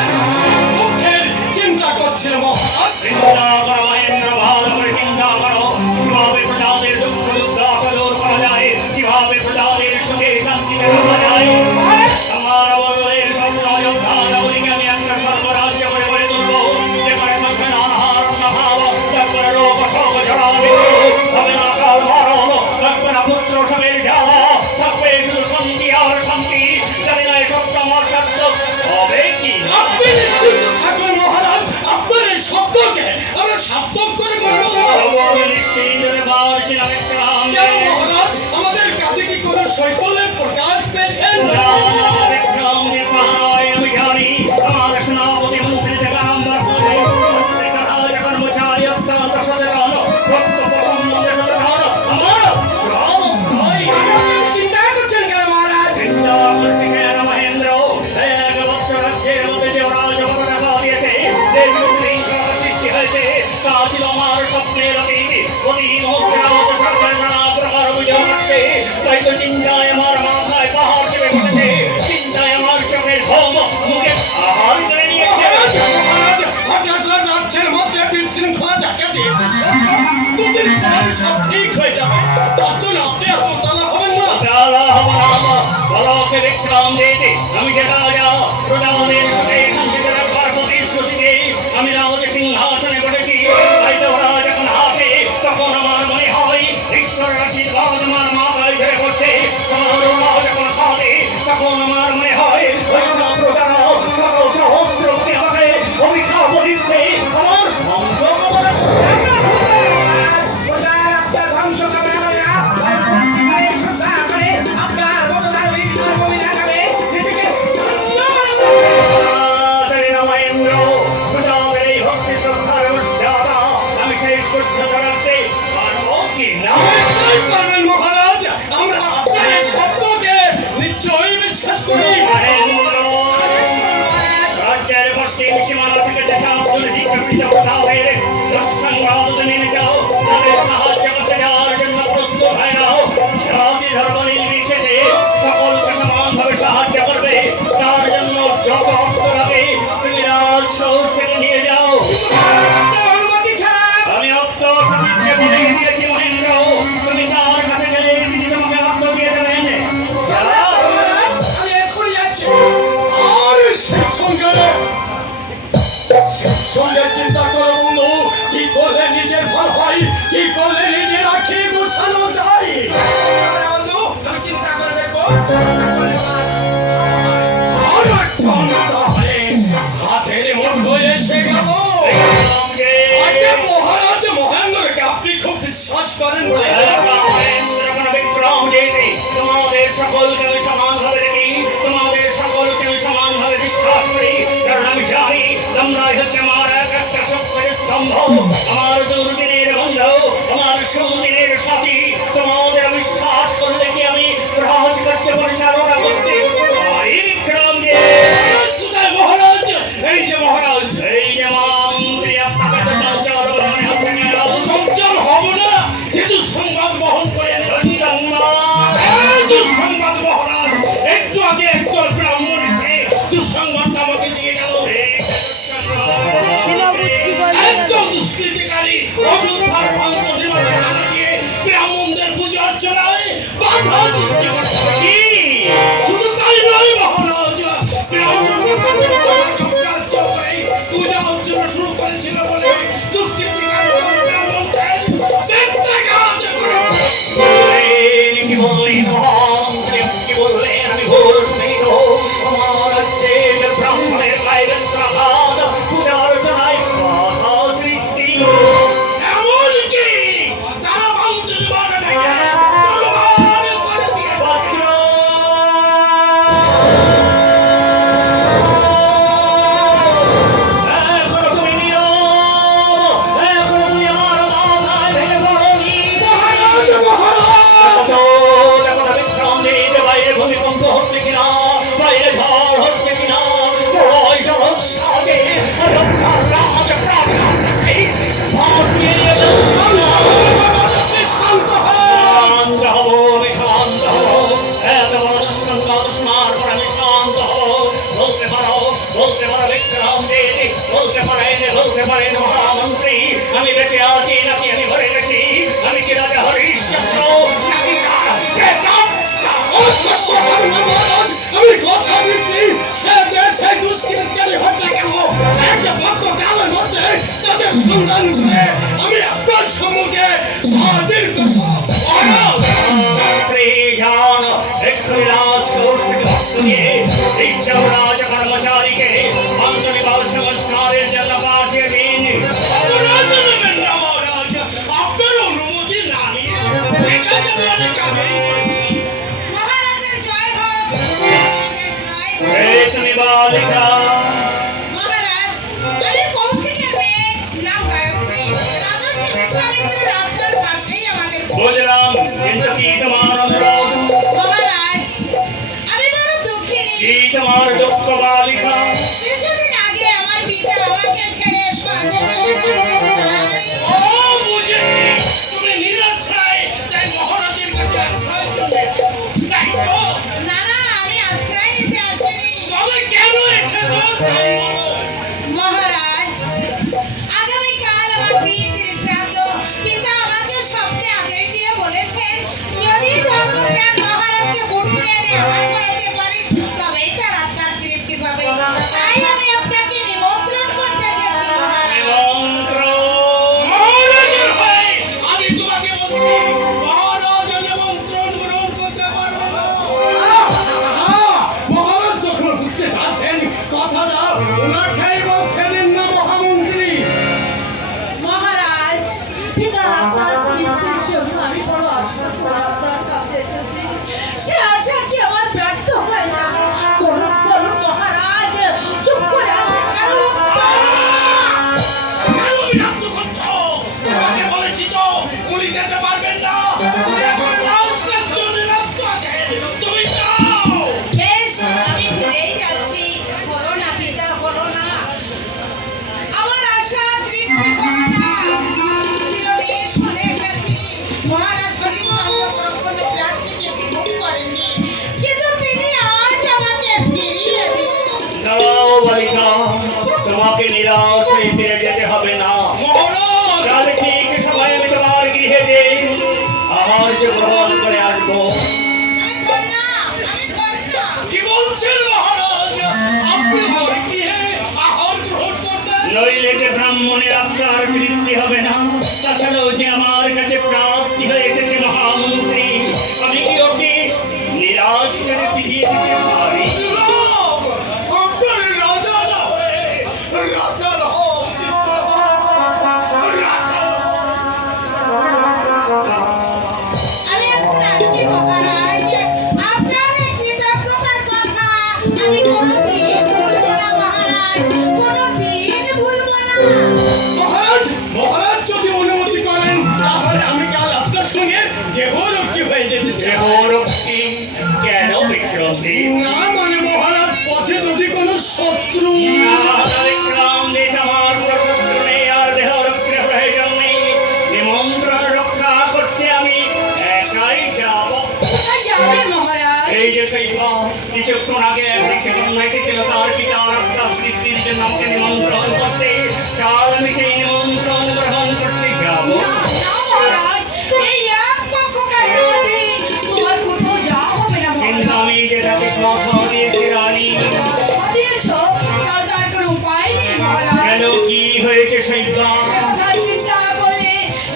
মুখের চিন্তা করছিল মহারাজ চিন্তা করো মহেন্দ্র ভালো করে চিন্তা করো কিভাবে প্রজাদের দুঃখ দুর্দশা দূর করা যায় কিভাবে প্রজাদের সুখে শান্তিতে রাখা যায় আমার বললের স্বপ্ন যোদ্ধা নবীকে আমি একটা স্বর্গরাজ্য করে গড়ে তুলবো যেখানে থাকবে না আহার অভাব থাকবে না রোগ শোক জড়াবে হবে না কাল মরণ থাকবে না পুত্র সবের জ্বালা থাকবে শুধু শান্তি আর শান্তি জানি না এসব আমার সার্থক হবে কি আপনি নিশ্চিন্ত থাকুন মহারাজ আপনার এই শব্দকে আমরা সার্থক করে করবো কেন মহারাজ আমাদের কাছে কি কোনো শৈথল্যের প্রকাশ পেয়েছেন আমি জানি আমার সেনাপতি মন্ত্রী থেকে আরম্ভ করে কর্মচারী অত্যন্ত সচেতন চিন্তা করছেন কেন মহারাজ চিন্তা করছে কেন মহেন্দ্র এক বছর রাজ্যের মধ্যে যে ওরা জগৎ দেখা দিয়েছে দেশ সৃষ্টি হয়েছে তা ছিল আমার স্বপ্নের অতীত প্রতি মুহূর্তে আমাদের সরকার নানা প্রকার অভিযোগ আসছে তাই তো চিন্তায় আমার মাথায় পাহাড় চেপে পড়েছে চিন্তায় আমার চোখের ঘুম মুখে আহার করে নিয়েছে হঠাৎ রাজ্যের মধ্যে বিশৃঙ্খলা দেখা দিয়েছে দুদিন পর সব ঠিক হয়ে যাবে তার জন্য আপনি এত তালা হবেন না বলকে বিক্রম দিয়েছে আমি যে রাজা প্রজাদের সাথে শান্তিতে রাখবার প্রতিশ্রুতিতে আমি রাজ সিংহাসনে বসেছি তাই তো ওরা যখন হাসে তখন আমার মনে হয় ঈশ্বরের আশীর্বাদ আমার মাথায় ধরে পড়ছে তোমার ওরা যখন হাসে তখন আমার মনে হয় ওই সব প্রজারা সকল সহস্রকে আমাকে অভিশাপ দিচ্ছে আমার ধ্বংস করার প্রজার আপনার ধ্বংস কামনা করে না আপনার মতদার ওই মহিলা যাবে নিজেকে মহেন্দ্র প্রজাদের এই ভক্তি শ্রদ্ধার মর্যাদা আমি শেষ করতে রাখতে পারবো কি না নিশ্চয়ই পারবেন মহারাজ আমরা আপনার এই শব্দকে নিশ্চয়ই বিশ্বাস করি রাজ্যের পশ্চিম সীমানা থেকে যে সাতজন শিক্ষাবিদ প্রথাবের সংগ্রাম নেমে যাও তাদের সাহায্য করতে যাওয়ার জন্য প্রস্তুত হয় না জাতি ধর্ম নির্বিশেষে সকলকে সমানভাবে সাহায্য করবে তার জন্য যত অর্থ লাগে তুমি রাজ শহর থেকে নিয়ে যাও অনুমতি ছাড়া আমি অর্থ সঠিককে বলে দিয়েছি মহেন্দ্র তুমি তার কাছে গেলে তিনি তোমাকে অর্থ দিয়ে দেবেন যাও। আমি এক্ষুনি যাচ্ছি আর সেই সঙ্গে চিন্তা করো বন্ধু কি করলে নিজের ফল হয় সমুদ্রের সাথী তোমাদের বিশ্বাস করলে কি আমি রাজকার্য পরিচালনা করতে পারি বিক্রমজি? কোথায় মহারাজ? এই যে মহারাজ। এই যে মন্ত্রী আপনাকে তো চঞ্চল বলে মনে হচ্ছে কেন? চঞ্চল হব না, যে দুঃসংবাদ বহন করে এনেছি। দুঃসংবাদ? এই দুঃসংবাদ মহারাজ, একটু আগে একদল ব্রাহ্মণ এসে দুঃসংবাদটা আমাকে দিয়ে গেল। এই যে দুঃসংবাদ। একদল দুষ্কৃতিকারী অযোধ্যার প্রান্ত সীমাতে হানা দিয়ে ব্রাহ্মণদের পূজা অর্চনায় বাধা সৃষ্টি করছে। কি? শুধু তাই নয় মহারাজ, ব্রাহ্মণরা তাদের তোমাকে অগ্রাহ্য করে পূজা অর্চনা শুরু করেছিল বলে দুষ্কৃতিকারী দল ব্রাহ্মণদের ব্যত্যাঘাত করেছে। এই কি বললেন মহামন্ত্রী? কি বললেন? আমি ভুল শুনি তো। আমার হচ্ছে যে ব্রাহ্মণের গায়ে ব্যত্যাঘাত, পূজা অর্চনায় বাধা সৃষ্টি। এমনকি তারা মন্ত্রী বাড়া ভেঙে তলোয়ার করে দিয়েছে। বজ্র! এখনো তুমি নীরব, এখনো তুমি আমার মাথায় ভেঙে পড়োনি। দেখো না বিক্রমজি, যে বাইরে ভূমিকম্প হচ্ছে কিনা, বাইরে ঝড় হচ্ছে কিনা, ওই সমস্যা আছে। আর আপনার রাজ প্রাণটাকে ভাসিয়ে নিয়ে যাচ্ছে। শান্ত হবো, আমি শান্ত হবো। এত বড় দুঃসংবাদ শোনার পর আমি শান্ত হবো। বলতে পারো বিক্রমজি, বলতে পারেন মহামন্ত্রী, আমি বেঁচে আছি নাকি আমি মরে গেছি? আমি কি রাজা হরিশ্চন্দ্র নাকি আমি কথা দিচ্ছি, সে দেশে দুষ্কৃতকারী হত্যা কেন একটা বছর কালের মধ্যে তাদের সন্ধান করে আমি আপনার সম্মুখে হাজির করবো। মন্ত্রী যান, এক্ষুনি রাজকোষকে ভক্ত নিয়ে এই রাজ কর্মচারীকে অন্তর্নিবাস সংস্কারের জন্য পাঠিয়ে দিন। অপরাধ নেবেন না মহারাজ, আপনার অনুমতি না নিয়ে এটা আমি অনেক আগেই করেছি। মহারাজের জয় হোক, মহারাজের জয় হোক। এই তুমি বালিকা, মহারাজ, আমি কৌশিকের মেয়ে, নাম গায়ত্রী। রাজস্বীর স্বামীর রাস্তার পাশেই আমাদের ঘর। বুঝলাম, কিন্তু কি তোমার অনুরোধ? মহারাজ, আমি বড় দুঃখিনী। কি তোমার দুঃখ বালিকা? কিছুদিন আগে আমার পিতা আমাকে ছেড়ে স্বর্গে চলে গেছেন। ও বুঝেছি, তুমি নিরক্ষরায় তাই মহারাজের কাছে আশ্রয়ের জন্য এসেছো, তাই তো? না না, আমি আশ্রয় নিতে আসিনি। তবে কেন এসেছো তাই বলো। মহারাজ, আগামীকাল আমার পিতৃ শ্রাদ্ধ। পিতা আমাকে স্বপ্নে আদেশ দিয়ে বলেছেন, যদি ধর্মপ্রাণ মহারাজকে কুটিরে এনে আহার করাতে পারেন, তবেই তার আত্মার তৃপ্তি পাবে। তাই আমি আপনাকে নিমন্ত্রণ করতে এসেছি মহারাজ। মন্ত্র মহারাজের হয়ে আমি তোমাকে বলছি, মহারাজ নিমন্ত্রণ গ্রহণ করতে পারবে না। মহারাজ যখন বুঝতে পারছেন কথাটা, ওনাকেই বলতে দিন না মহামন্ত্রী। মহারাজ, পিতার আত্মার তৃপ্তির জন্য আমি বড় আশা করে আপনার কাছে এসেছি। সে আশা কি আমার ব্যর্থ হয়ে যাবে? বলুন বলুন মহারাজ, চুপ করে আছেন কেন? উত্তর দিন। কেন বিরক্ত করছো? তোমাকে বলেছি তো উনি যেতে পারবেন না। উনি এখন রাজকার্য নিরস্ত আছেন, তুমি যাও। বেশ, আমি ফিরেই যাচ্ছি। বলো না পিতা, বলো না। আমার আশা তৃপ্তি হলো না। চিরদিন শুনে এসেছি মহারাজ হরিশ্চন্দ্র কখনো প্রাণীকে বিমুখ করেননি, কিন্তু তিনি আজ আমাকে ফিরিয়ে দিলেন। দাঁড়াও বালিকা, তোমাকে নিরাশ হয়ে ফিরে যেতে হবে না। মহারাজ, কাল ঠিক সময় আমি তোমার গৃহে যে আহার্য গ্রহণ করে আসবো। আমি ধন্যা, আমি ধন্যা। কি বলছেন মহারাজ? আপনি ঘরে গিয়ে আহার গ্রহণ করবেন? নইলে যে ব্রাহ্মণের আপনার তৃপ্তি হবে না। তাছাড়াও যে আমার কাছে প্রাপ্তি হয়ে এসেছে মহামন্ত্রী, আমি কি ওকে নিরাশ করে ফিরিয়ে দিতে পারি? রাম, আপনার রাজা না হয়ে রাজার হক দিতে হবে। রাজা আমি এখন আসছি মহারাজ। আপনার এই কৃতজ্ঞতার কথা আমি কোনোদিন ভুলবো না মহারাজ, কোনোদিন ভুলবো না। মহারাজ, মহারাজ যদি অনুমতি করেন তাহলে আমি কাল কেন কি হয়েছে শৈবা? সে কথা চিন্তা না করলে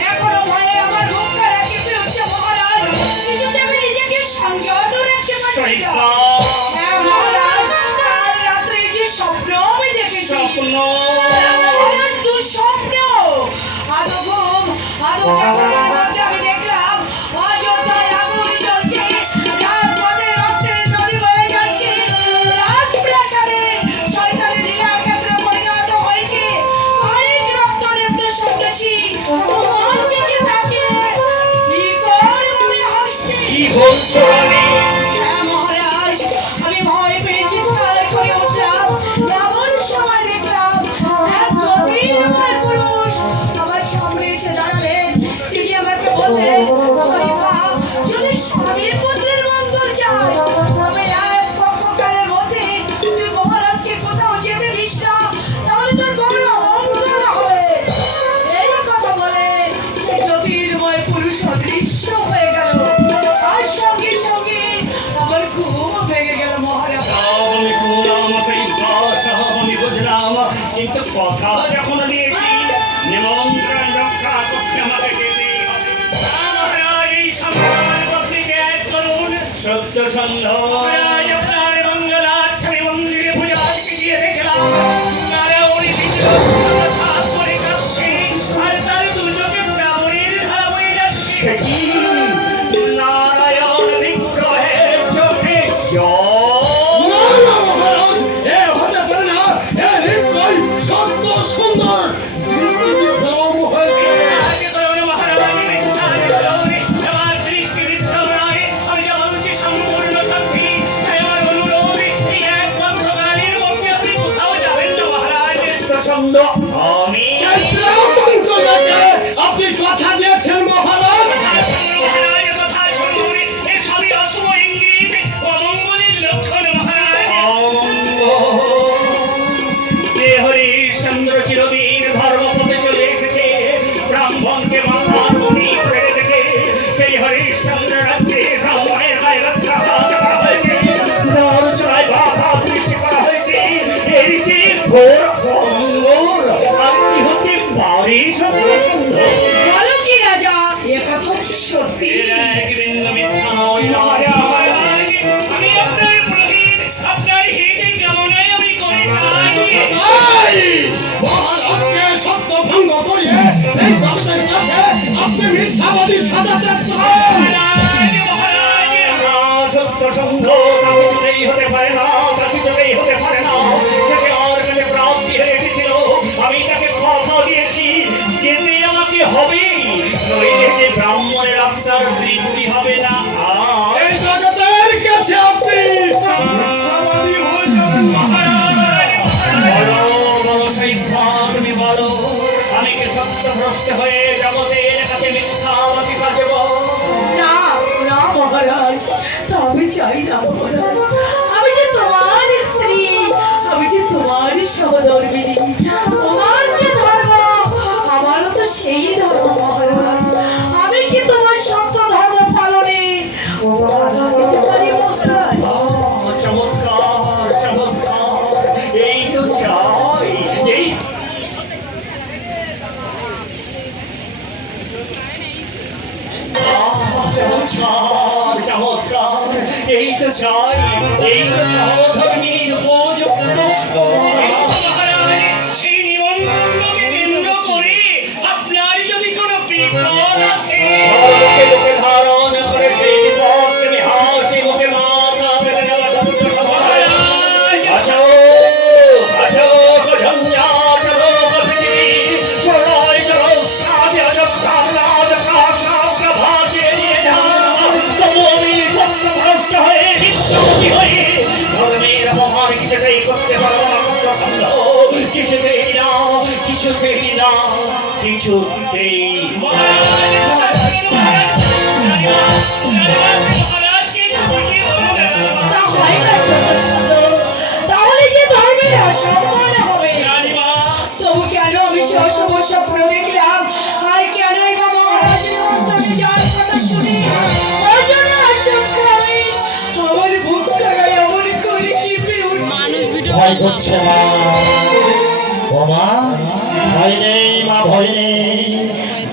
এখনো ভয়ে আমার বুক খারাপ কেঁপে উঠছে মহারাজ। কিছুতে আমি নিজেকে সংযত রাখতে পারছি না। শৈবা, হ্যাঁ মহারাজ, কাল রাত্রে যে স্বপ্ন আমি দেখেছি, স্বপ্ন? মহারাজ দুঃস্বপ্ন। আদো ঘুম, আদো জাগরণের মধ্যে আমি দেখলাম অযোধ্যায় আগুন জ্বলছে, রাজপথে রক্তের নদী বয়ে যাচ্ছে, রাজপ্রাসাদে শয়তানের লীলাক্ষেত্রে পরিণত হয়েছে। অনেক রক্তনেত্র সন্ত্রাসী আমার দিকে তাকিয়ে বিকটভাবে হাসছে। কি বলছো রানী? হ্যাঁ মহারাজ, আমি ভয় পেয়ে চিৎকার করে উঠলাম। এমন সময় দেখলাম এক জ্যোতির্ময় পুরুষ আমার সামনে এসে দাঁড়ালেন। তিনি আমাকে বললেন, শৈবা, যদি স্বামীর পুত্রের মঙ্গল চাস তবে এক পক্ষকালের মধ্যে তুই মহারাজকে কোথাও যেতে দিস না, তাহলে তোর গৌরব অমঙ্গল হবে। এই কথা বলে সেই জ্যোতির্ময় পুরুষ অদৃশ্য হয়ে গেল। আর সঙ্গে সঙ্গে আমার ঘুম ভেঙে গেল মহারাজ। সব আমি শুনলাম শৈবা, সব আমি বুঝলাম, কিন্তু কথা যখন দিয়েছি নিমন্ত্রণ রক্ষা করতে আমাকে যেতেই হবে। মহারাজ, এই সম্মান পত্রিকে এক করুন। সত্য সন্দেহ মহারাজ, আপনার মঙ্গলাচ্ছাদী মন্দিরে পূজা আজকে গিয়ে দেখলাম তারা ওই বিদ্রোহ করে কাঁদছে, আর তার দু চোখে প্রাণের ধারা বয়ে যাচ্ছে। নারায়ণ বিগ্রহের চোখে জল। না না মহারাজ, এ হতে পারে না। এ নিশ্চয় সত্য সুন্দর দৃষ্টিতে ভ্রম হয়েছে। আমি শ্রীরামচন্দ্রকে আপনি কথা দিয়েছেন মহারাজ। কথা শুনুন, এসবই অশুভ ইঙ্গিত, অমঙ্গলের লক্ষণ মহারাজ। যে হরিশ্চন্দ্র চিরদিন ধর্মপথে চলে এসেছে, ব্রাহ্মণকে মাথার বলি করে রেখেছে, সেই হরিশ্চন্দ্র রাজ্যে ব্রাহ্মণের গায়ে রক্তাঘাত করা হয়েছে, রচনায় বাধা সৃষ্টি করা হয়েছে। এর যে ঘোর অমঙ্গল আর কি হতে পারে সত্য সুন্দর? বলো কি রাজা, এ কথা কি সত্যি? আমি আপনার পুরোহিত, আপনার হিতে কামনায় আমি করে এই মহারাজকে সত্য ভঙ্গ করিয়ে এই জগতের কাছে আপনি মিথ্যাবাদী সাজাতে চান। সত্য সন্ধ কিছুতেই হতে পারে না, কিছুতেই হতে পারে না। যাকে আমার কাছে প্রাপ্তি হয়ে এসেছিল, আমি তাকে কথা দিয়েছি যেতে আমাকে হবে, নইলে যে ব্রাহ্মণের আপনার তৃপ্তি হবে না। এই জগতের কাছে আপনি মিথ্যাবাদী হয়ে যাবেন মহারাজ। বলো বলো শৈবা, তুমি বলো, আমি কি সত্যভ্রষ্ট হয়ে জগতের কাছে মিথ্যাবাদী সাজব? না না মহারাজ, তা আমি চাই না মহারাজ। আমি যে তোমার স্ত্রী, আমি যে তোমার সহধর্মিণী, তোমার যে ধর্ম আমারও তো সেই ধর্ম মহারাজ। আমি কি তোমার সত্য ধর্ম পালনে বাধা দিতে পারি মহারাজ? চমৎকার চমৎকার, এই তো চাই, এই চমৎকার চমৎকার, এই তো চাই, এই তো সহধর্মীর উপযুক্ত। সেই নিমন্ত্রণকে কেন্দ্র করে আপনার যদি কোনো বিপদ আছে, লোকে ধারণ করে সেই বিপদ তুমি হাসি মুখে মাথা পেতে দেওয়া সত্য সমাজ। আসো আসো ঝঞ্ঝাট লোক পৃথিবী, প্রলয় চলো সাজে অযোধ্যার রাজ প্রাসাদ ভাসিয়ে নিয়ে যাও। তবু আমি সত্যভ্রষ্ট হয়ে নিত্যমুখী হয়ে ধর্মের মহান কিছুতেই করতে পারবো না। সত্য সন্দেহ কিছুতেই না, কিছুতেই না, কিছুতেই। তা হয় না সত্য সুন্দর, তাহলে যে ধর্মের অসম্মান হবে। তবু কেন আমি সে অশুভ স্বপ্ন দেখলাম, আর কেনই বা মহারাজের মন্ত্রণে যাওয়ার কথা শুনি অজানা আশঙ্কা আমি আমার বুক খারাপ এমন করে কেঁপে উঠছে। ভয় করছে মা। ও মা, ভয় নেই মা, ভয় নেই।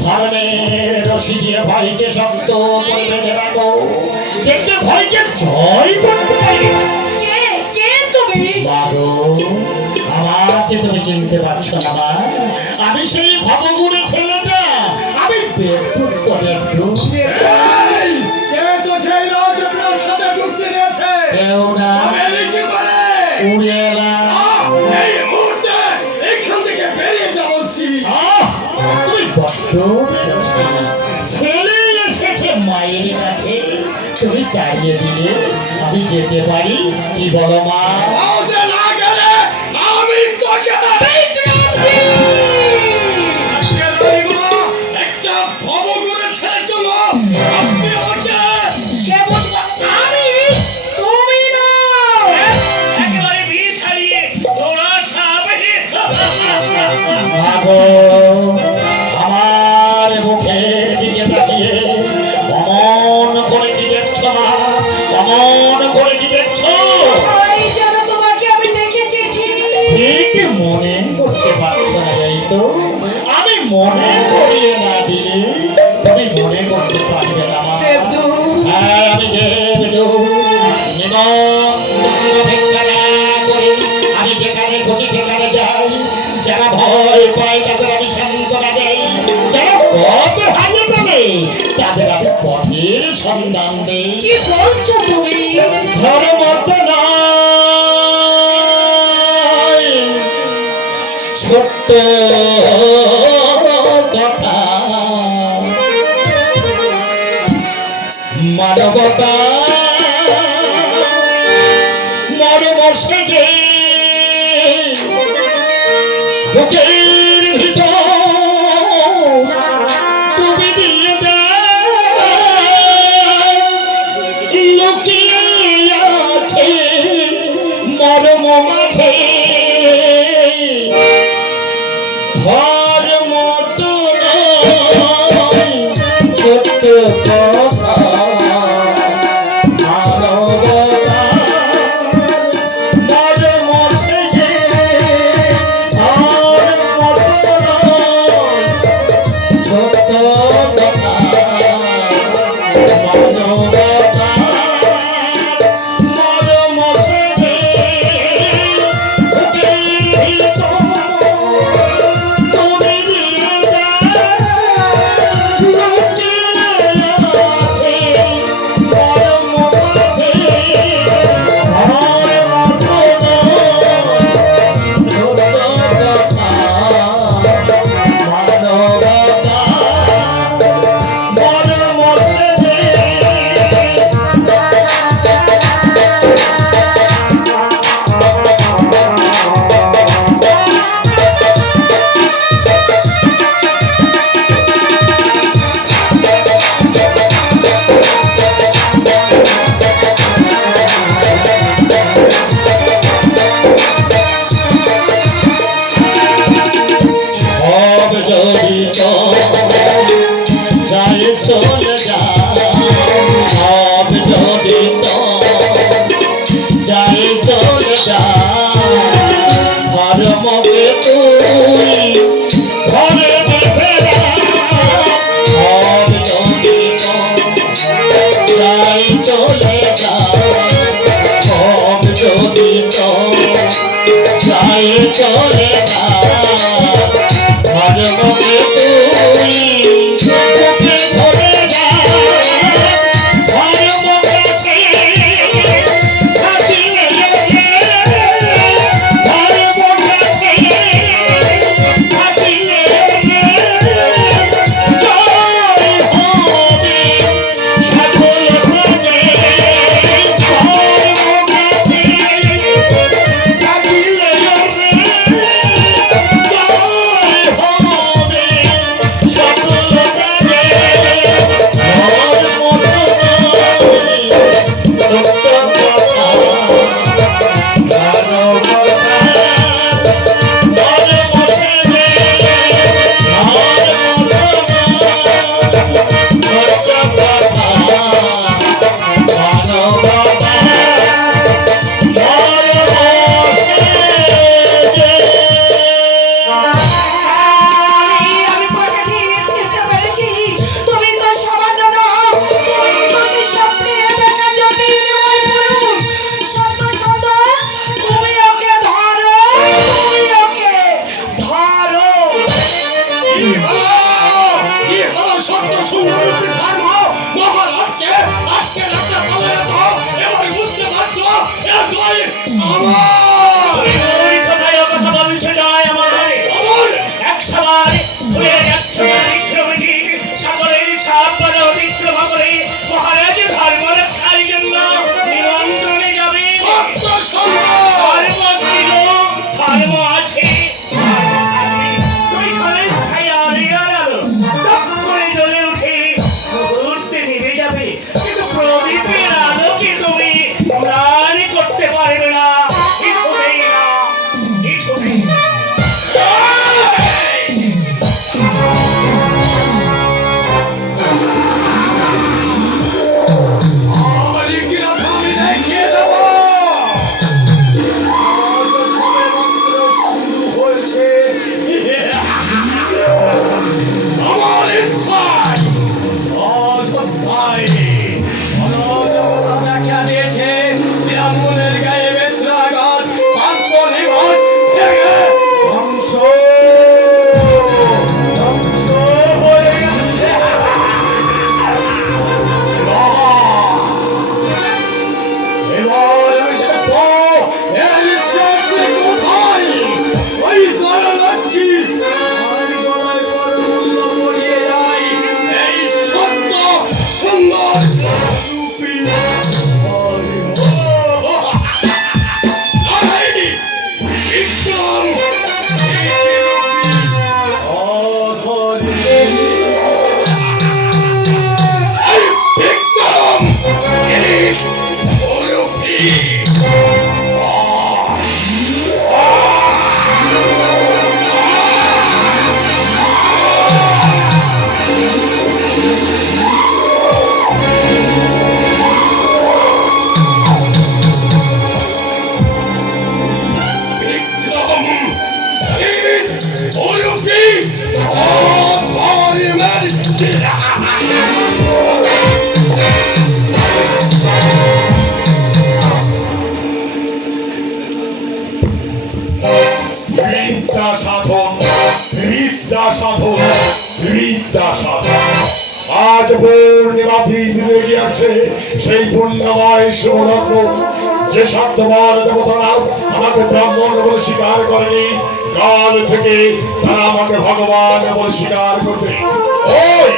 ধর্মের রশি দিয়ে ভয়কে শক্ত করে বেঁধে রাখো, দেখবে ভয়কে জয় করতে পারবে। কে কে তুমি? বাবু, আমাকে তুমি চিনতে পারছো না মা? আমি সেই ভবগুণে ছেলেটা, আমি বেদুর তো বেদুর। এই, কে তোকে এই রাজপ্রাসাদে ঢুকতে দিয়েছে? কেউ না, আমি কি করে? উড়ে এলাম। এই মুহূর্তে এখান থেকে বেরিয়ে যা বলছি। আহ, তুমি বড্ড বেরোছো। ছেলে এসেছে মায়ের কাছে, তুমি তাড়িয়ে দিলে আমি যেতে পারি, কি বলো মা? তাও যে না গেলে আমি তোকে আজকে রইব একটা ভবগুণে ছেড়ে চলো। আপনি আমাকে কে বলবো? আমি? তুমি না। একেবারে বিষ হারিয়ে তোরা সাপে মাগো, আমার মুখের দিকে তাকিয়ে অমন করে কি দেখছো মা? অমন করে কি দেখছো? ওই যেন তোমাকে আমি দেখেছি ঠিক। ঠিক মনে করতে পারছো না, এই তো আমি মনে করিয়ে না দিলে তুমি মনে করতে পারবে না মা। হ্যাঁ, আমি দেবদূত। নিমন্ত্রণ ভিক্ষা না করে আমি যেখানে খুশি সেখানে যাই। যারা ভয় পায় তাদের আমি সান্ত্বনা দেই, যারা পথ হারিয়ে ফেলে তাদের আমি পথের সন্ধান দেই। কি বলছো তুমি? ধর্ম তো নয়, ছোট্ট কথা, মানবতা মরম সেজে বুকের ভিতর তুমি দিয়ে দাও, লুকিয়ে আছে মরম মাঝে। ধর্ম তো নয়, ছোট্ট কথা, মানবতা মরম সেজে। ধর্ম তো নয়, ছোট্ট কথা, মানবতা মরম সেজে। বুকের ভিতর কি হলো সত্য সুন্দর ধর্ম মহারাজকে আজকে রাখতে পারলে তো এবার বুঝতে পারছো এতই আমার তুমি ওই কথায় ও কথা বলছো জয় আমায় একশোবার ঘুরে যাচ্ছ বিক্রমজিৎ সকলের সব বাধা অতিক্রম করে মহারাজ ধর্ম রক্ষার জন্য নিমন্ত্রণে যাবে সত্য সুন্দর ধর্ম ছিল ধর্ম আছে ওইখানে ছায়া নিয়ে গেল টপ করে জ্বলে উঠে মুহূর্তে নিভে যাবে কিন্তু প্রদীপের আলোকে তুমি ম্লান করতে পারবে না কিছুতেই না কিছুতেই না। আমার ইংরেজ আমি দেখিয়ে দেবো আজ সবে মাত্র শুরু হয়েছে আমার ইচ্ছায় অযোধ্যায় অরাজকতা দেখা দিয়েছে ব্রাহ্মণের গায়ে বেত্রাঘাত আত্মনিবাস থেকে ধ্বংস ধ্বংস হয়ে গেছে এবার আমি দেখবো এর শেষে কোথায় ওই জয়লক্ষ্মী আর গলায় করমূল্য পড়িয়ে যায় এই সত্য সুন্দর রূপী বিক্রম বিদ্যা সাধন বিদ্যা সাধন বিদ্যা সাধন আজ পূর্ণিমা দিতে গিয়েছে সেই পূর্ণময় শুভলগ্ন যে স্বার্থপর দেবতারা আমাকে ব্রাহ্মণ বলে স্বীকার করেনি কাল থেকে তারা আমাকে ভগবান বলে স্বীকার করবে ওই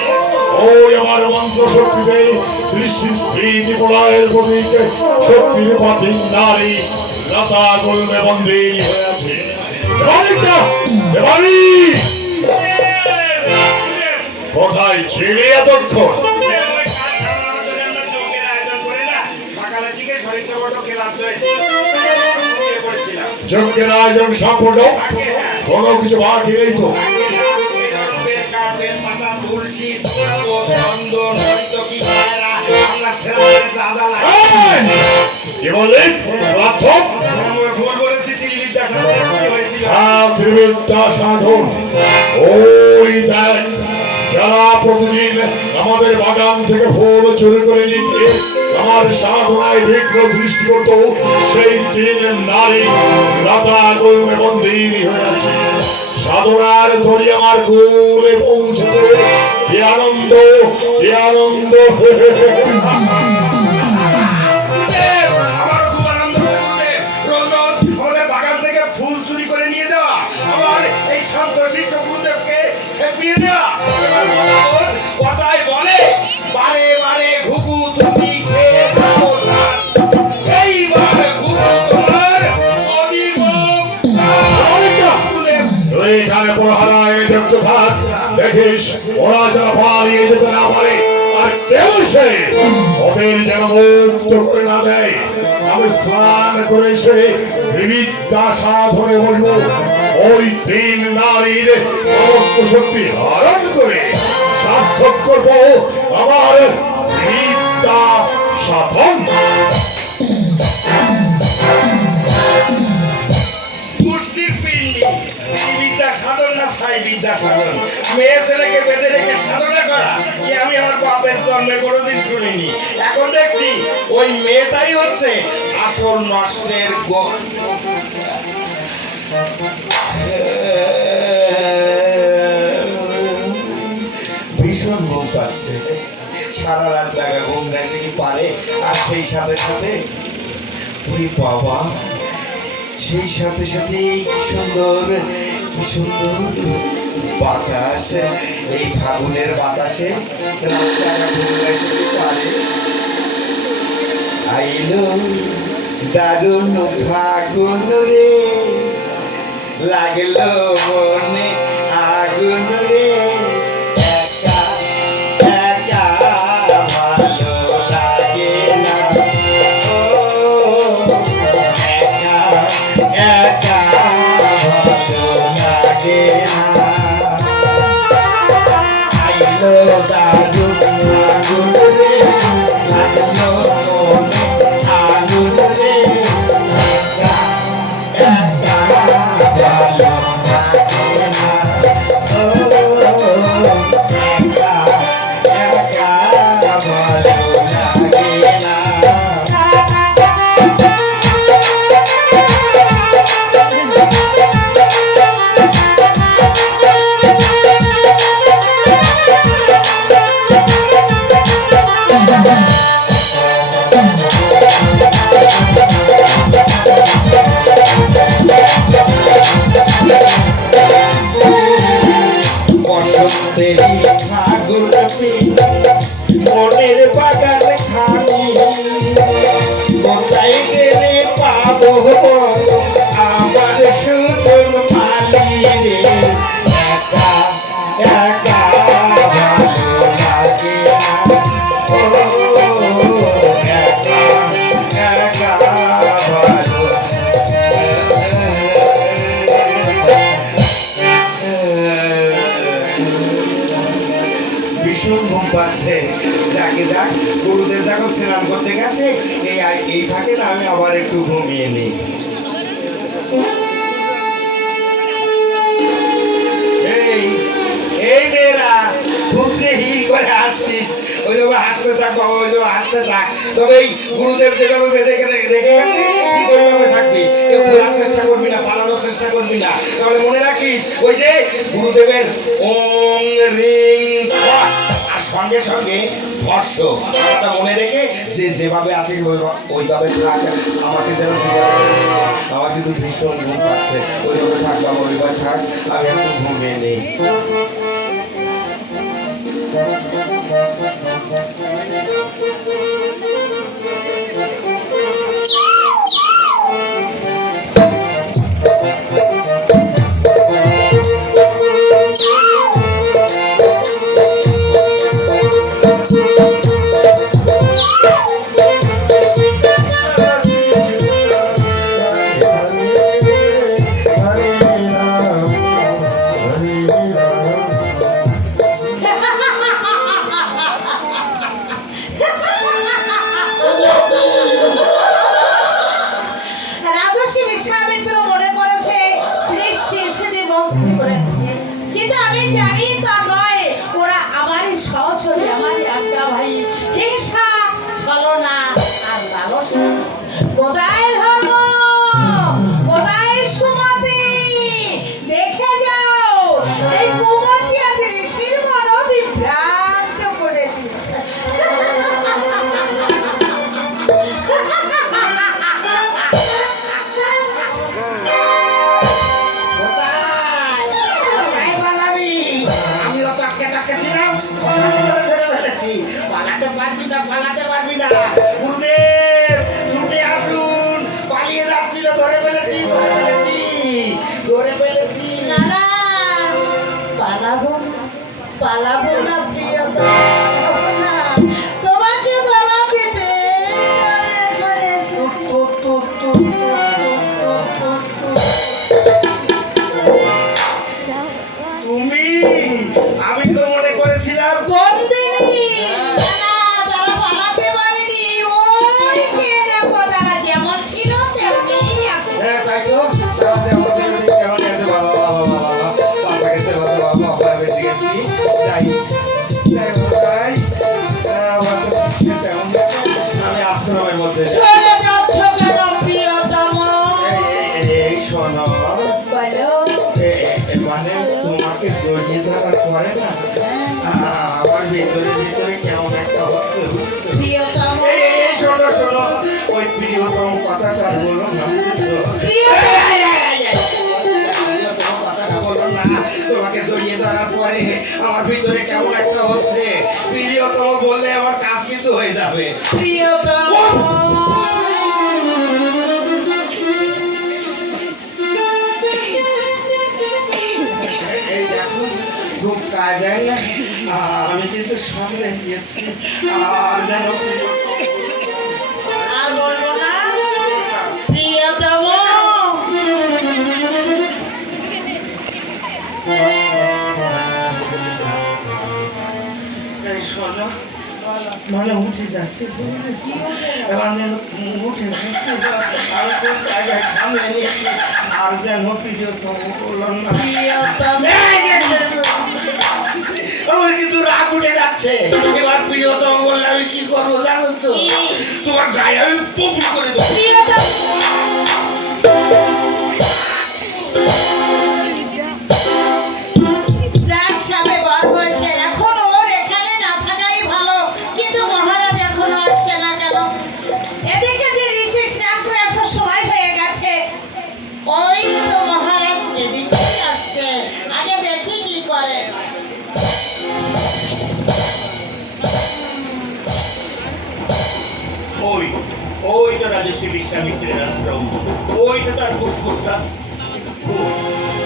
ওই আমার মন্ত্র শক্তিতে সৃষ্টির স্মৃতি প্রলয়ের প্রতীক শক্তির পথে নারী লতা গুলমে বন্দী হয়ে আছে কোথায় ছেড়ে এতক্ষণ যজ্ঞের আয়োজন সম্পূর্ণ কোনো কিছু বাকি নেই তো কি বললেন ত্রিবিদ্যা সাধন ওই দেখ যারা প্রতিদিন আমাদের বাগান থেকে ফুল চুরি করে নিতে আমার সাধনায় বিঘ্ন সৃষ্টি করত সেই তিন নারী লতা গুলমে বন্দী হয়ে আছে সাধনার ধরি আমার কুলে পৌঁছেছে কি আনন্দ কি আনন্দ আমার খুব আনন্দ হচ্ছে রোজ রোজ আমাদের বাগান থেকে ফুল চুরি করে নিয়ে যাওয়া আবার এই সন্তোষিত গুরুদেবকে খেপিয়ে দেওয়া কথায় বলে বারে বারে ঘুঘু তুমি খেয়ে খাও ধান। এইবার ঘুঘু তোমার অধিক এখানে প্রহারায় যোগ্য থাক দেখিস ওরা যেন পালিয়ে যেতে না পারে আর কেউ সে ওদের যেন মুক্ত করে না দেয় আমি স্নান করে এসে বিবিদ্যা সাধনে বসবো ওই তিন নারীর সমস্ত শক্তি হরণ করে সার্থক করবো আমার বিবিদ্যা সাধন পুষ্টির পিণ্ডি বিদ্যা সাধন না ছাই বিদ্যা সাধন মেয়ে ছেলেকে বেঁধে রেখে সাধনা করা কি আমি আমার বাপের জন্মে কোনোদিন শুনিনি এখন দেখছি ওই মেয়েটাই হচ্ছে আসল নষ্টের পাচ্ছে, সারা রাত জাগা ঘুম না সে কি পারে? আর সেই সাথে সাথে ওই বাবা, সেই সাথে সাথে কি সুন্দর বাতাস, এই ফাগুনের বাতাসে রাত জাগা ঘুম না সে কি পারে? আইলো দারুণ ফাগুন রে, লাগলো মনে আগুন রে, একা একা ভালো লাগে না, ও একা একা ভালো লাগে না। আইলো দারুণ আগুন রে, লাগলো মনে আগুন রে, একা একা ভালো লাগে না, ও একা একা ভালো লাগে না। বসন্তেরই ফাগুন মনের বাগান খানি, কোথায় গেলে পাবো আমার সুজন মালি রে, একা একা ভালো লাগে না, ও একা একা ভালো ভীষণ ঘুম পাচ্ছে। যাকে যাক, গুরুদেব দেখো স্নান করতে গেছে, এই ফাঁকে না আমি আবার একটু ঘুমিয়ে নিই। এই মেয়েরা খুব যে হি করে হাসছিস, ওইভাবে হাসতে থাক বাবা, ওইভাবে হাসতে থাক। তবে এই গুরুদেব যেভাবে বেঁধে রেখে গেছে, ঠিক ওইভাবে থাকবি, কেউ ঘোরার চেষ্টা করবি না, পালানোর চেষ্টা করবি না। তাহলে মনে রাখিস ওই যে গুরুদেবের ওং রিং ফট, আর সঙ্গে সঙ্গে ভস্য, কথাটা মনে রেখে যে যেভাবে আছে ওইভাবে থাক। আমাকে যেন আমার কিন্তু ভীষণ ঘুম পাচ্ছে, ওইভাবে থাক বাবা, ওইভাবে থাক, আমি একটু ঘুমিয়ে নেই। রাজস্বী বিশ্বামিত্র মনে করেছে সৃষ্টি ইত্যাদি মন্ত্রী করেছে, কিন্তু আমি জানি তা নয়। ওরা আমারই সহচরী, আমারই আজ্ঞা ভাই। হিংসা, ছলনা আর লালসা। কোথায় ধর্ম, কোথায় সুমতি? দেখে যাও, এই কুমতি আদি ঋষির মন বিভ্রান্ত করে দিচ্ছে। আমিও টপকে টপকে ছিলাম, ধরে ফেলেছি। পালাতে পারবি না, পালাতে পারবি না। গুরুদেব ছুটে আসুন, পালিয়ে যাচ্ছিল, ধরে ফেলেছি, ধরে ফেলেছি, ধরে ফেলেছি। না না, পালাবো না, পালাবো না প্রিয়তম, পালাবো না। তোমাকে পালাতে দে, আমি এখানে এসে- তুমি, আমি তো মনে করেছিলাম বন্দিনী। না না, তারা পালাতে পারেনি। ওই কে দেখো, তারা যেমন ছিল তেমনিই আছে। হ্যাঁ তাই তো, তারা যে আমাদের কেমন গেছে বাবা, বাবা বাবা বাবা গেছে, বাবা বাবা বাবা বেঁচে গেছি। যাই যাই বাবা, যাই। আমার তো তেমন গেছে, আমি আশ্রমের মধ্যে যাই। চলে যাচ্ছ কেন প্রিয়তম? এই শোনো, বলো। মানে তোমাকে জড়িয়ে ধরার পরে না আমার ভিতরে ভিতরে কেমন একটা হচ্ছে বুঝছো? প্রিয়তম এই শোনো শোনো, ওই প্রিয়তম কথাটা আর বলো না বুঝছো? প্রিয়তম প্রিয়তম কথাটা বলো না, তোমাকে জড়িয়ে ধরার পরে আমার ভিতরে কেমন একটা হচ্ছে। প্রিয়তম বললে আমার কাজ কিন্তু হয়ে যাবে। প্রিয়তম এই দেখো খুব কায়দায় না, আমি কিন্তু সামনে গিয়েছি আর যেন আর বলবো না প্রিয়তম এই শোনো, মানে উঠে যাচ্ছে বুঝেছি, এবার যেন উঠে যাচ্ছে, আমি খুব কায়দায় সামনে নিয়েছি আর যেন প্রিয়তম বললো না। আমার কিন্তু রাগ উঠে যাচ্ছে, এবার প্রিয়তম বললে আমি কি করবো জানো তো? তোমার গায়ে আমি পবিত্র করে দেবো। প্রিয়তম যাক সামনে বার হয়েছে, এখন ওর এখানে না থাকাই ভালো। কিন্তু মহারাজ এখনো আসছে না কেন? এদিকে যে ঋষির স্নান করে আসার সময় হয়ে গেছে। ওই তো মহারাজ এদিকেই আসছে, আগে দেখি কি করে। ওই ওই তো রাজস্বী বিশ্বামিত্রের আশ্রম, ওই তো তার পুষ্পটা।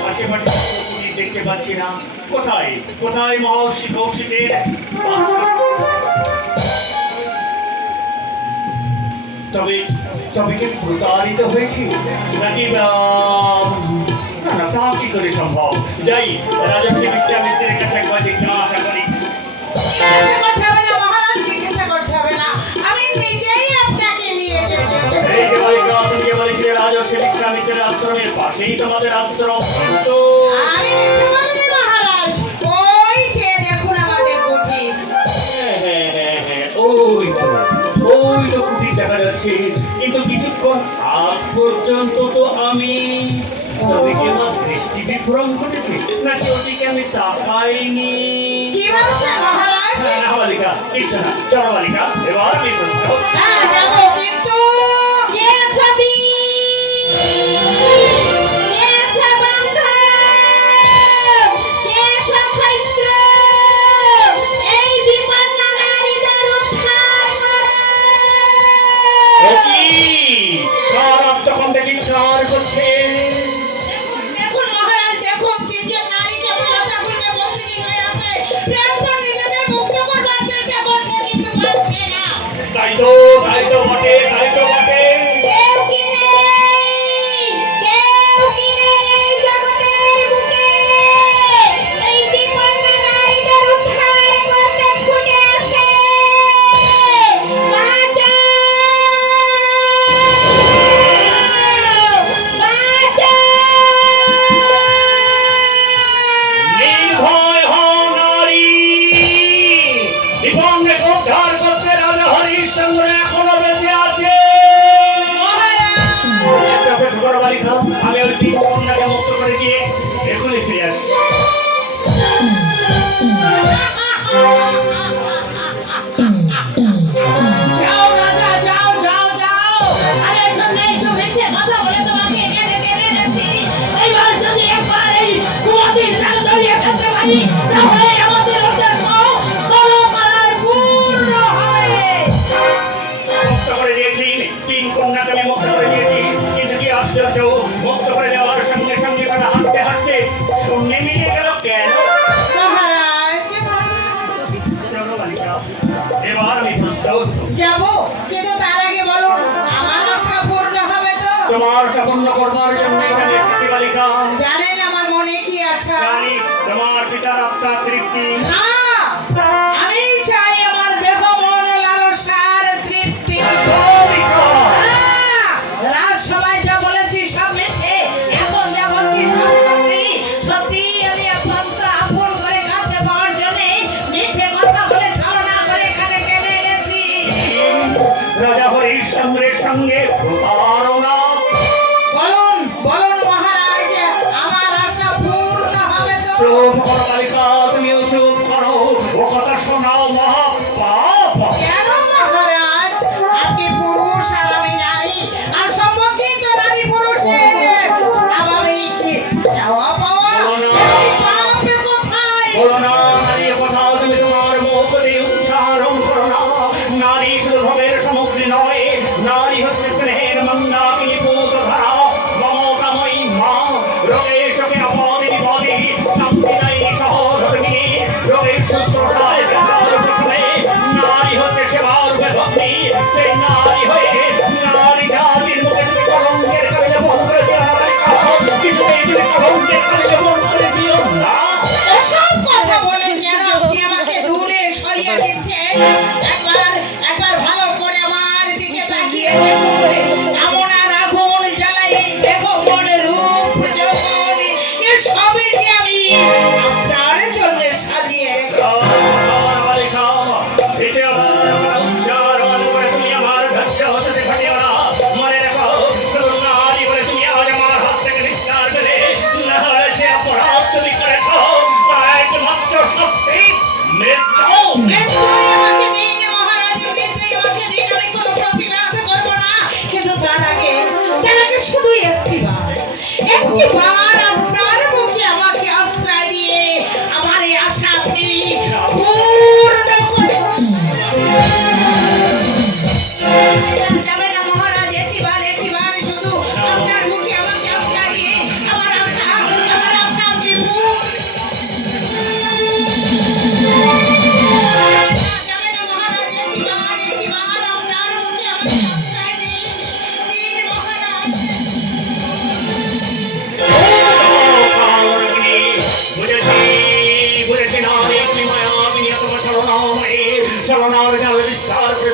আশেপাশে কোনো দেখতে পাচ্ছি না। কোথায় কোথায় মহর্ষি কৌশিকের তবে তবে কি প্রতারিত হয়েছি নাকি না না, তা কি করে সম্ভব? যাই রাজস্বী বিশ্বামিত্রের কাছে একবার দেখতে আশা করি। জিজ্ঞাসা করতে হবে না মহারাজ, জিজ্ঞাসা করতে হবে না, আমি নিজেই আপনাকে নিয়ে যেতে এই যে বালিকা, তুমি যে বলেছিলে রাজস্বী বিশ্বামিত্রের আশ্রমের পাশেই তোমাদের আশ্রম, তো আমি দেখতে পারিনি মহারাজ, ওই যে দেখুন আমাদের কুঠি। ওই তো কুটির দেখা যাচ্ছে, কিন্তু কিছুক্ষণ আগ পর্যন্ত তো আমি তবে কি আমার দৃষ্টি বিভ্রম ঘটেছে নাকি ওদিকে আমি তাকাইনি? কি বলছেন মহারাজ? না বালিকা, কিছু না, চলো বালিকা, এবার আমি প্রস্তুত। হ্যাঁ যাবো, কিন্তু কে ছবি কে ছবন্ধ কে ছৈত্র এই বিপন্না নারীদের উদ্ধার করো। ও কি সরব তখন দেখি ঝড় করছে। দেখুন মহারাজ, দেখুন তিনজন নারী কেমন লতাগুলকে বন্দিনী হয়ে আছে, প্রাণপণ নিজেদের মুক্ত করবার চেষ্টা করছে কিন্তু পারছে না। তাই তো বটে, তাই তো বটে। কেউ কি নেই, কেউ কি নেই এই জগতের বুকে এই বিপন্না নারীদের উদ্ধার করতে ছুটে আসে। বাঁচাও, বাঁচাও। নির্ভয় হও নারী, জীবনকে উদ্ধার করতে রাজা হরিশ্চন্দ্র এখনো বেঁচে আছে। একটা অপেক্ষা করো বালিকা, আমি ওই তিন কন্যাকে মুক্ত করে দিয়ে এখনই ফিরে আসছি। যাও রাজা, যাও যাও যাও। আরে এসব নেই, তো মিথ্যে কথা বলে তোমাকে এখানে টেনে এনেছি। এইবার যদি একবার এই কুমতির জাল জড়িয়ে ফেলতে পারি, তাহলে আমাদের উদ্দেশ্য সফল করার পূর্ণ হবে। মুক্ত করে দিয়েছি, তিন কন্যাকে আমি মুক্ত করে দিয়েছি, কিন্তু কি আশ্চর্য, মুক্ত করে দেওয়ার সঙ্গে সঙ্গে তারা হাসতে হাসতে শূন্যে মিলিয়ে গেল কেন? মহারাজ চলো বালিকা, এবার আমি প্রস্তুত। যাব, কিন্তু তার আগে বলুন আমার আশা পূর্ণ হবে তো? তোমার সাফল্য করবার জন্য এখানে এসেছি বালিকা। জানেন আমার মনে কি আশা? জানি তোমার পিতার আত্মা তৃপ্তি। না, আমি চাই আমার দেহ মন লালসার তৃপ্তি। রাজসভায় যা বলেছি সব মিথ্যে, এখন যা বলছি সব সত্যি। সত্যি আমি অত্যন্ত আপন করে কাছে পাওয়ার জন্য মিথ্যে কথা বলে ছলনা করে এখানে টেনে এনেছি। রাজা হরিশ্চন্দ্রের সঙ্গে প্রতারণা। বলুন বলুন মহারাজ, আমার আশা পূর্ণ হবে তো? চুপ করো বালিকা, তুমিও চুপ করো, ও কথা শোনাও বলো না নারীর কথা তুমি তোমার মুখ দিয়ে উচ্চারণ করো না। নারী শুধু ভোগের সামগ্রী নয়, নারী হচ্ছে স্নেহের মন্দাকিনী পুত্রধারা, মমতাময়ী মা, রোগে শোকে আপদে বিপদে শান্তিদায়ী সহধর্মিণী, রোগের শুশ্রূষায় ব্যথার প্রসবে নারী হচ্ছে সেবার ভক্তি। সেই নারী হয়ে নারী জাতির মুখে তুমি কলঙ্কের কালিতে বন্ধ করে দিও না বালিকা, কিছুতেই তুমি কলঙ্কের কালিতে বন্ধ করে দিও না। এসব কথা বলে যেন আপনি আমাকে দূরে সরিয়ে দিচ্ছেন। একবার ভালো করে আমার দিকে তাকিয়ে দেখুন। কামনার আগুন জ্বালাই দেখো মনের রূপ যখন, এসবই যে আমি আপনার জন্য সাজিয়ে রেখেছি। মৃত্যুই আমাকে দিন মহারাজ, মৃত্যুই আমাকে দিন, আমি কোনো প্রতিবাদ করবো না। কিন্তু তার আগে শুধু একটিবার আপনার মুখে আমাকে আশ্রয় দিয়ে আমার এই আশা আপনি পূর্ণ করুন। যাবে না মহারাজ, একটিবার শুধু আপনার মুখে আমাকে আশ্রয় দিয়ে আমার আশা আপনি পূর্ণ। যাবে না মহারাজ, একটিবার আপনার মুখে আমাকে আশ্রয় দিন মহারাজ।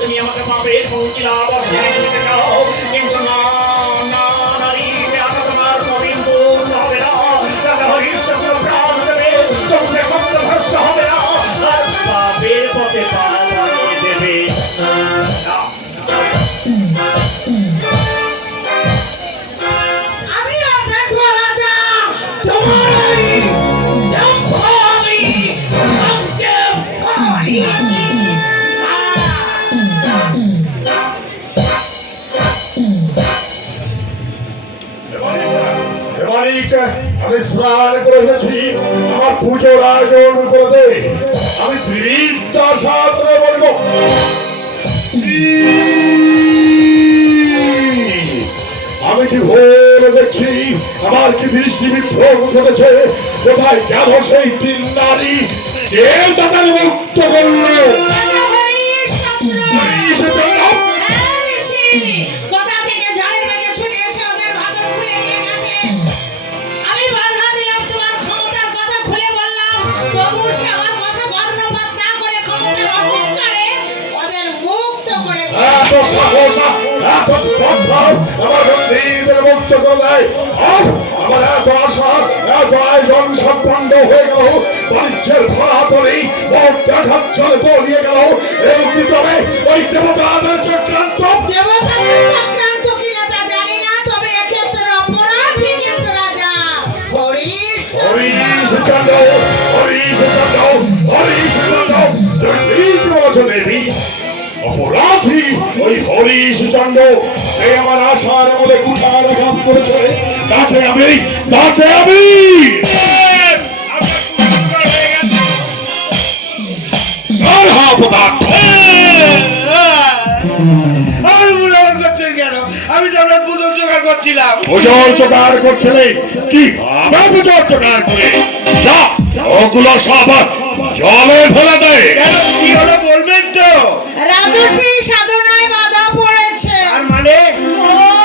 তুমি আমাকে পাবে কিন্তু না না নারী সে আশা তোমার কোনদিন পূর্ণ হবে না। তাকে ভবিষ্যৎ প্রাণ দেবে, তোমাকে ভ্রষ্ট হবে না, আর পাপের পথে পা বাড়িয়ে দেবে না। আমি আর দেখবো রাজা, তোমার এই দম্ভ আমি সংক্ষেপ করি। আমি স্নান করে এসেছি, আমার পুজোর আয়োজন করে দে। আমি দৃঢ়তার সাথে বলবো, আমি কি ভোর দেখছি আমার কি দৃষ্টি বিভ্রম ঘটেছে। কোথায় গেল সেই তিন নারী, কে তাদের মুক্ত করলো? কোথা থেকে ঝড়ের বেগে ছুটে এসে ওদের বাঁধন খুলে দিয়ে গেছে। আমি বাধা দিলাম, তোমার ক্ষমতার কথা খুলে বললাম, তবু সে আমার কথা কর্ণপাত না করে ক্ষমতার অহংকারে ওদের মুক্ত করে দিল। এত সাহস, এত স্পর্ধা আমার বন্দীদের মুক্ত করে দেয়। আমার এত আশা, এত আয়োজন সম্পন্ন হয়ে গেল, বাণিজ্যের ধরা তরি মুখ দেখার জন্য তলিয়ে গেল। এই কি তবে ওই দেবতাদের চক্রান্ত? দেবতাদের চক্রান্ত কিনা তা জানি না, তবে এক্ষেত্রে অপরাধী কিন্তু রাজা হরিশ। হরিশ চন্দ্র, হরিশ চন্দ্র, হরিশ চন্দ্র, তুমি ঠিক বলেছ দেবী। অপরাধী ওই হরিশ চন্দ্র, এই আমার আশার মধ্যে কুঠারাঘাত করেছে। তাকে আমি আমি তো আপনার পুজোর জোগাড় করছিলাম। পুজোর জোগাড় করছিলে? কি ভাবে পুজোর জোগাড় করে? যা, ওগুলো সব জলে ফেলে দে। কি হলো বলবেন তো? রাজশ্রী সাধনায় বাধা পড়েছে। আর মানে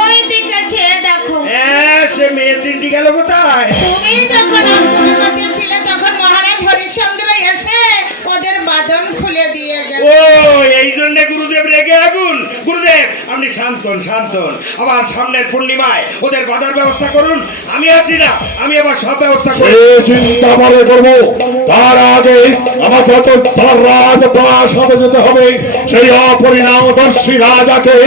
ওই দিকে চেয়ে দেখো। হ্যাঁ, সে মেয়ের দিনটি গেল কোথায়? তুমি যখন আশ্রমের মধ্যে ছিলে তখন মহারাজ হরিশ্চন্দ্র এসে ওদের বাঁধন খুলে দিয়ে গেছে। ও, এই জন্য গুরুদেব রেগে আগুন। গুরুদেব আপনি শান্তন। আবার সামনের পূর্ণিমায় ওদের বাধার ব্যবস্থা করুন। আমি আছি না, আমি আবার সব ব্যবস্থা করব। চিন্তা করে করবো, তার আগে আমাকে রাজ প্রাসাদে যেতে হবে। সেই অপরিণামদর্শী রাজাকে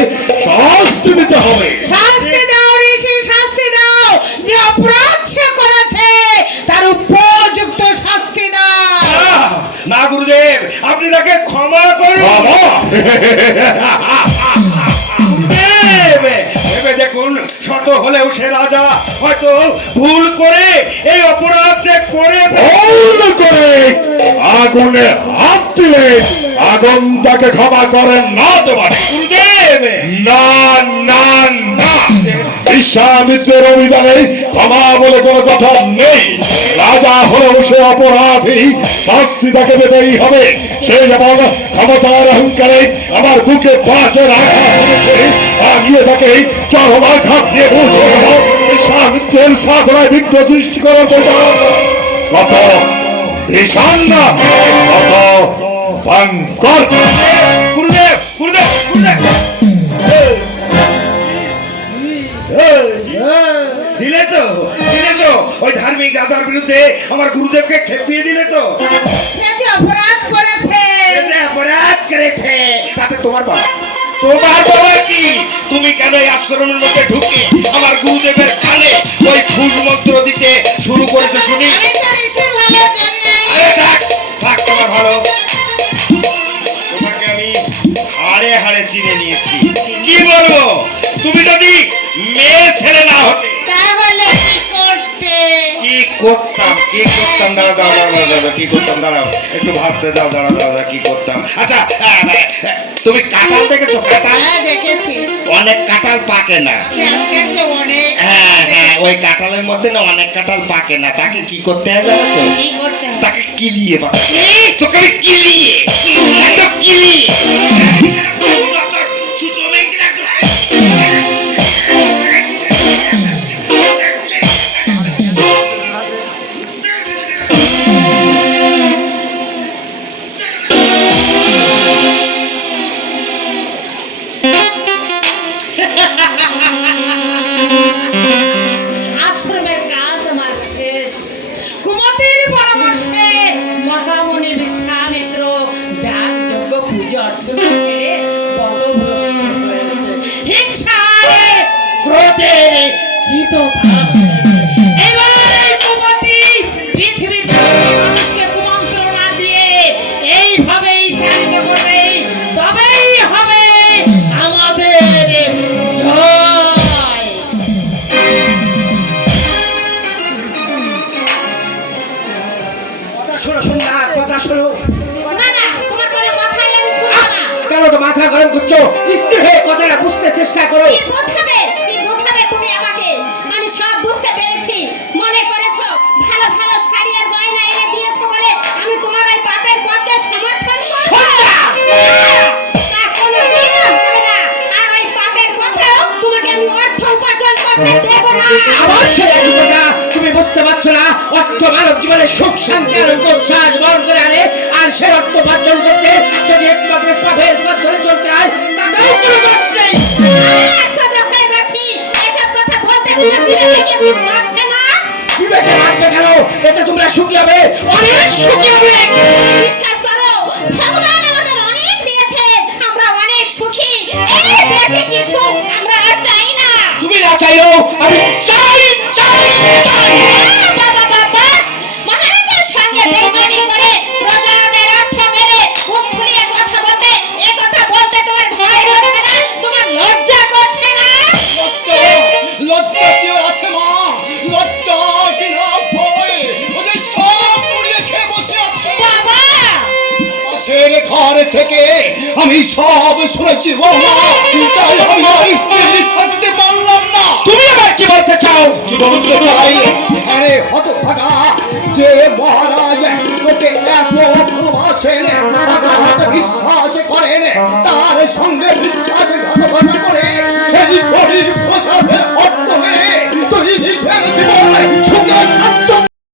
শাস্তি দিতে হবে। শাস্তি দাও ঋষি, শাস্তি দাও। যে অপরাধ সে করেছে তার উপযুক্ত শাস্তি দাও। না গুরুদেব, আপনি তাকে ক্ষমা করুন। বাবা, ভেবে দেখুন, শত হলেও সে রাজা, হয়তো ভুল করে এই অপরাধ সে করে ভুল করে আগুনে হাত দিলে আগুন তাকে ক্ষমা করেন না তোমার গুরুদেব না না না বিশ্বামিত্রের অভিযানে ক্ষমা বলে কোনো কথা নেই। রাজা হলেও সে অপরাধী, শাস্তি তাকে পেতেই হবে। সে যেমন ক্ষমতার অহংকারে আমার বুকে পাশে রাখা হয়েছে, আগিয়ে তাকে চরমাঘাত দিয়ে পৌঁছে গেল বিশ্বামিত্রের সাধনায় বিঘ্ন সৃষ্টি করার জন্য। কত ভীষণ না, কত ভয়ঙ্কর। গুরুদেব গুরুদেব গুরুদেব দিলে তো ওই ধার্মিক রাজার বিরুদ্ধে আমার গুরুদেবকে খেপিয়ে দিলে তো। সে যে অপরাধ করেছে সে যে অপরাধ করেছে তাতে তোমার বাবা কি? তুমি কেন এই আশ্রমের মধ্যে ঢুকে আমার গুরুদেবের কানে ওই ফুল মন্ত্র দিতে শুরু করেছো শুনি? আমি তো ঋষির ভালোর জন্য আরে থাক থাক, তোমার ভালো। তোমাকে আমি হাড়ে হাড়ে চিনে নিয়েছি। কি বলবো, তুমি যদি মেয়ে ছেলে না হতে তাহলে কি করতে? কি করতাম দাঁড়াও কি করতাম দাঁড়াও একটু ভাবতে দাও দাঁড়াও কি করতাম। আচ্ছা তুমি কাঁঠাল দেখেছো? কাঁঠাল হ্যাঁ দেখেছি, অনেক কাঁঠাল পাকে না। দেখেছো অনেক। হ্যাঁ ওই কাঁঠালের মধ্যে না অনেক কাঁঠাল পাকে না, তাকে কি করতে হবে জানো তো? কি করতে হবে? তাকে কিলিয়ে তোকে আমি কিলিয়ে একদম কিলিয়ে আশ্রমের কাজ আমার শেষ। কুমতির পরামর্শে মহামুনি বিশ্বামিত্র যাগ যজ্ঞ পুজো অর্চনা করে পদভ্রষ্ট হয়েছে। হিংসায় ক্রোধে ভীত এবার এই কুমতি পৃথিবীতে মানুষকে কুমন্ত্রণা দিয়ে এইভাবেই চালিত করবে, তবেই হবে আমাদের জয়। কথা শোনো সন্ধ্যা, কথা শোনো। না না, তোমার কোনো কথাই আমি শুনবো না। কেন তো মাথা গরম করছো? স্থির হয়ে কথাটা বুঝতে চেষ্টা করো। কি বোঝাবে? কি বোঝাবে তুমি আমাকে? আমি সব বুঝতে পেরেছি। মনে করেছো ভালো ভালো শাড়ি আর গয়না এনে দিয়েছো বলে আমি তোমার ওই পাপের পথকে সমর্থন করব? তা কোনোদিন হবে না। আর ওই পাপের পথেও তোমাকে আমি অর্থ উপার্জন করতে দেব না। আমার সে একই কথা তুমি বুঝতে পারছো না? অর্থ মানব জীবনে সুখ শান্তি আনন্দ উচ্ছ্বাস বরণ করে আনে, আর সে অর্থ উপার্জন করতে যদি একমাত্র পাপের পথ ধরে চলতে হয় তাতেও কোনো দোষ নেই। আমি একসাথে হয়ে গেছি। এসব কথা বলতে তোমার বিবেকে কি লাগছে না? বিবেকে রাখবে কেন? এতে তোমরা সুখী হবে, অনেক সুখী হবে। বিশ্বাস করো, ভগবান আমাদের অনেক দিয়েছে, আমরা অনেক সুখী। এর বেশি কিছু আমরা আর চাই না। তুমি না চাইলেও আমি চাই চাই চাই। বাবা বাবা, মহারাজের সঙ্গে বেইমানি করে প্রজাদের অর্থ মেরে মুখ ফুলিয়ে কথা বলতে, এ কথা বলতে তোমার ভয় হচ্ছে না? তোমার লজ্জা করছে না? লজ্জা কি আছে মা? লজ্জা কি না ভয়? ওদের সব পুড়িয়ে খেয়ে বসে আছে। বাবা, পাশের ঘর থেকে আমি সব শুনেছি বৌমা, তাই আমি আর স্থির থাকতে পারলাম না। তুমি আবার কি বলতে চাও? কি বলতে চাই? আরে হতভাগা, যে মহারাজ তোকে এত ভালোবাসেন, আঘাত বিশ্বাস করেন, তার সঙ্গে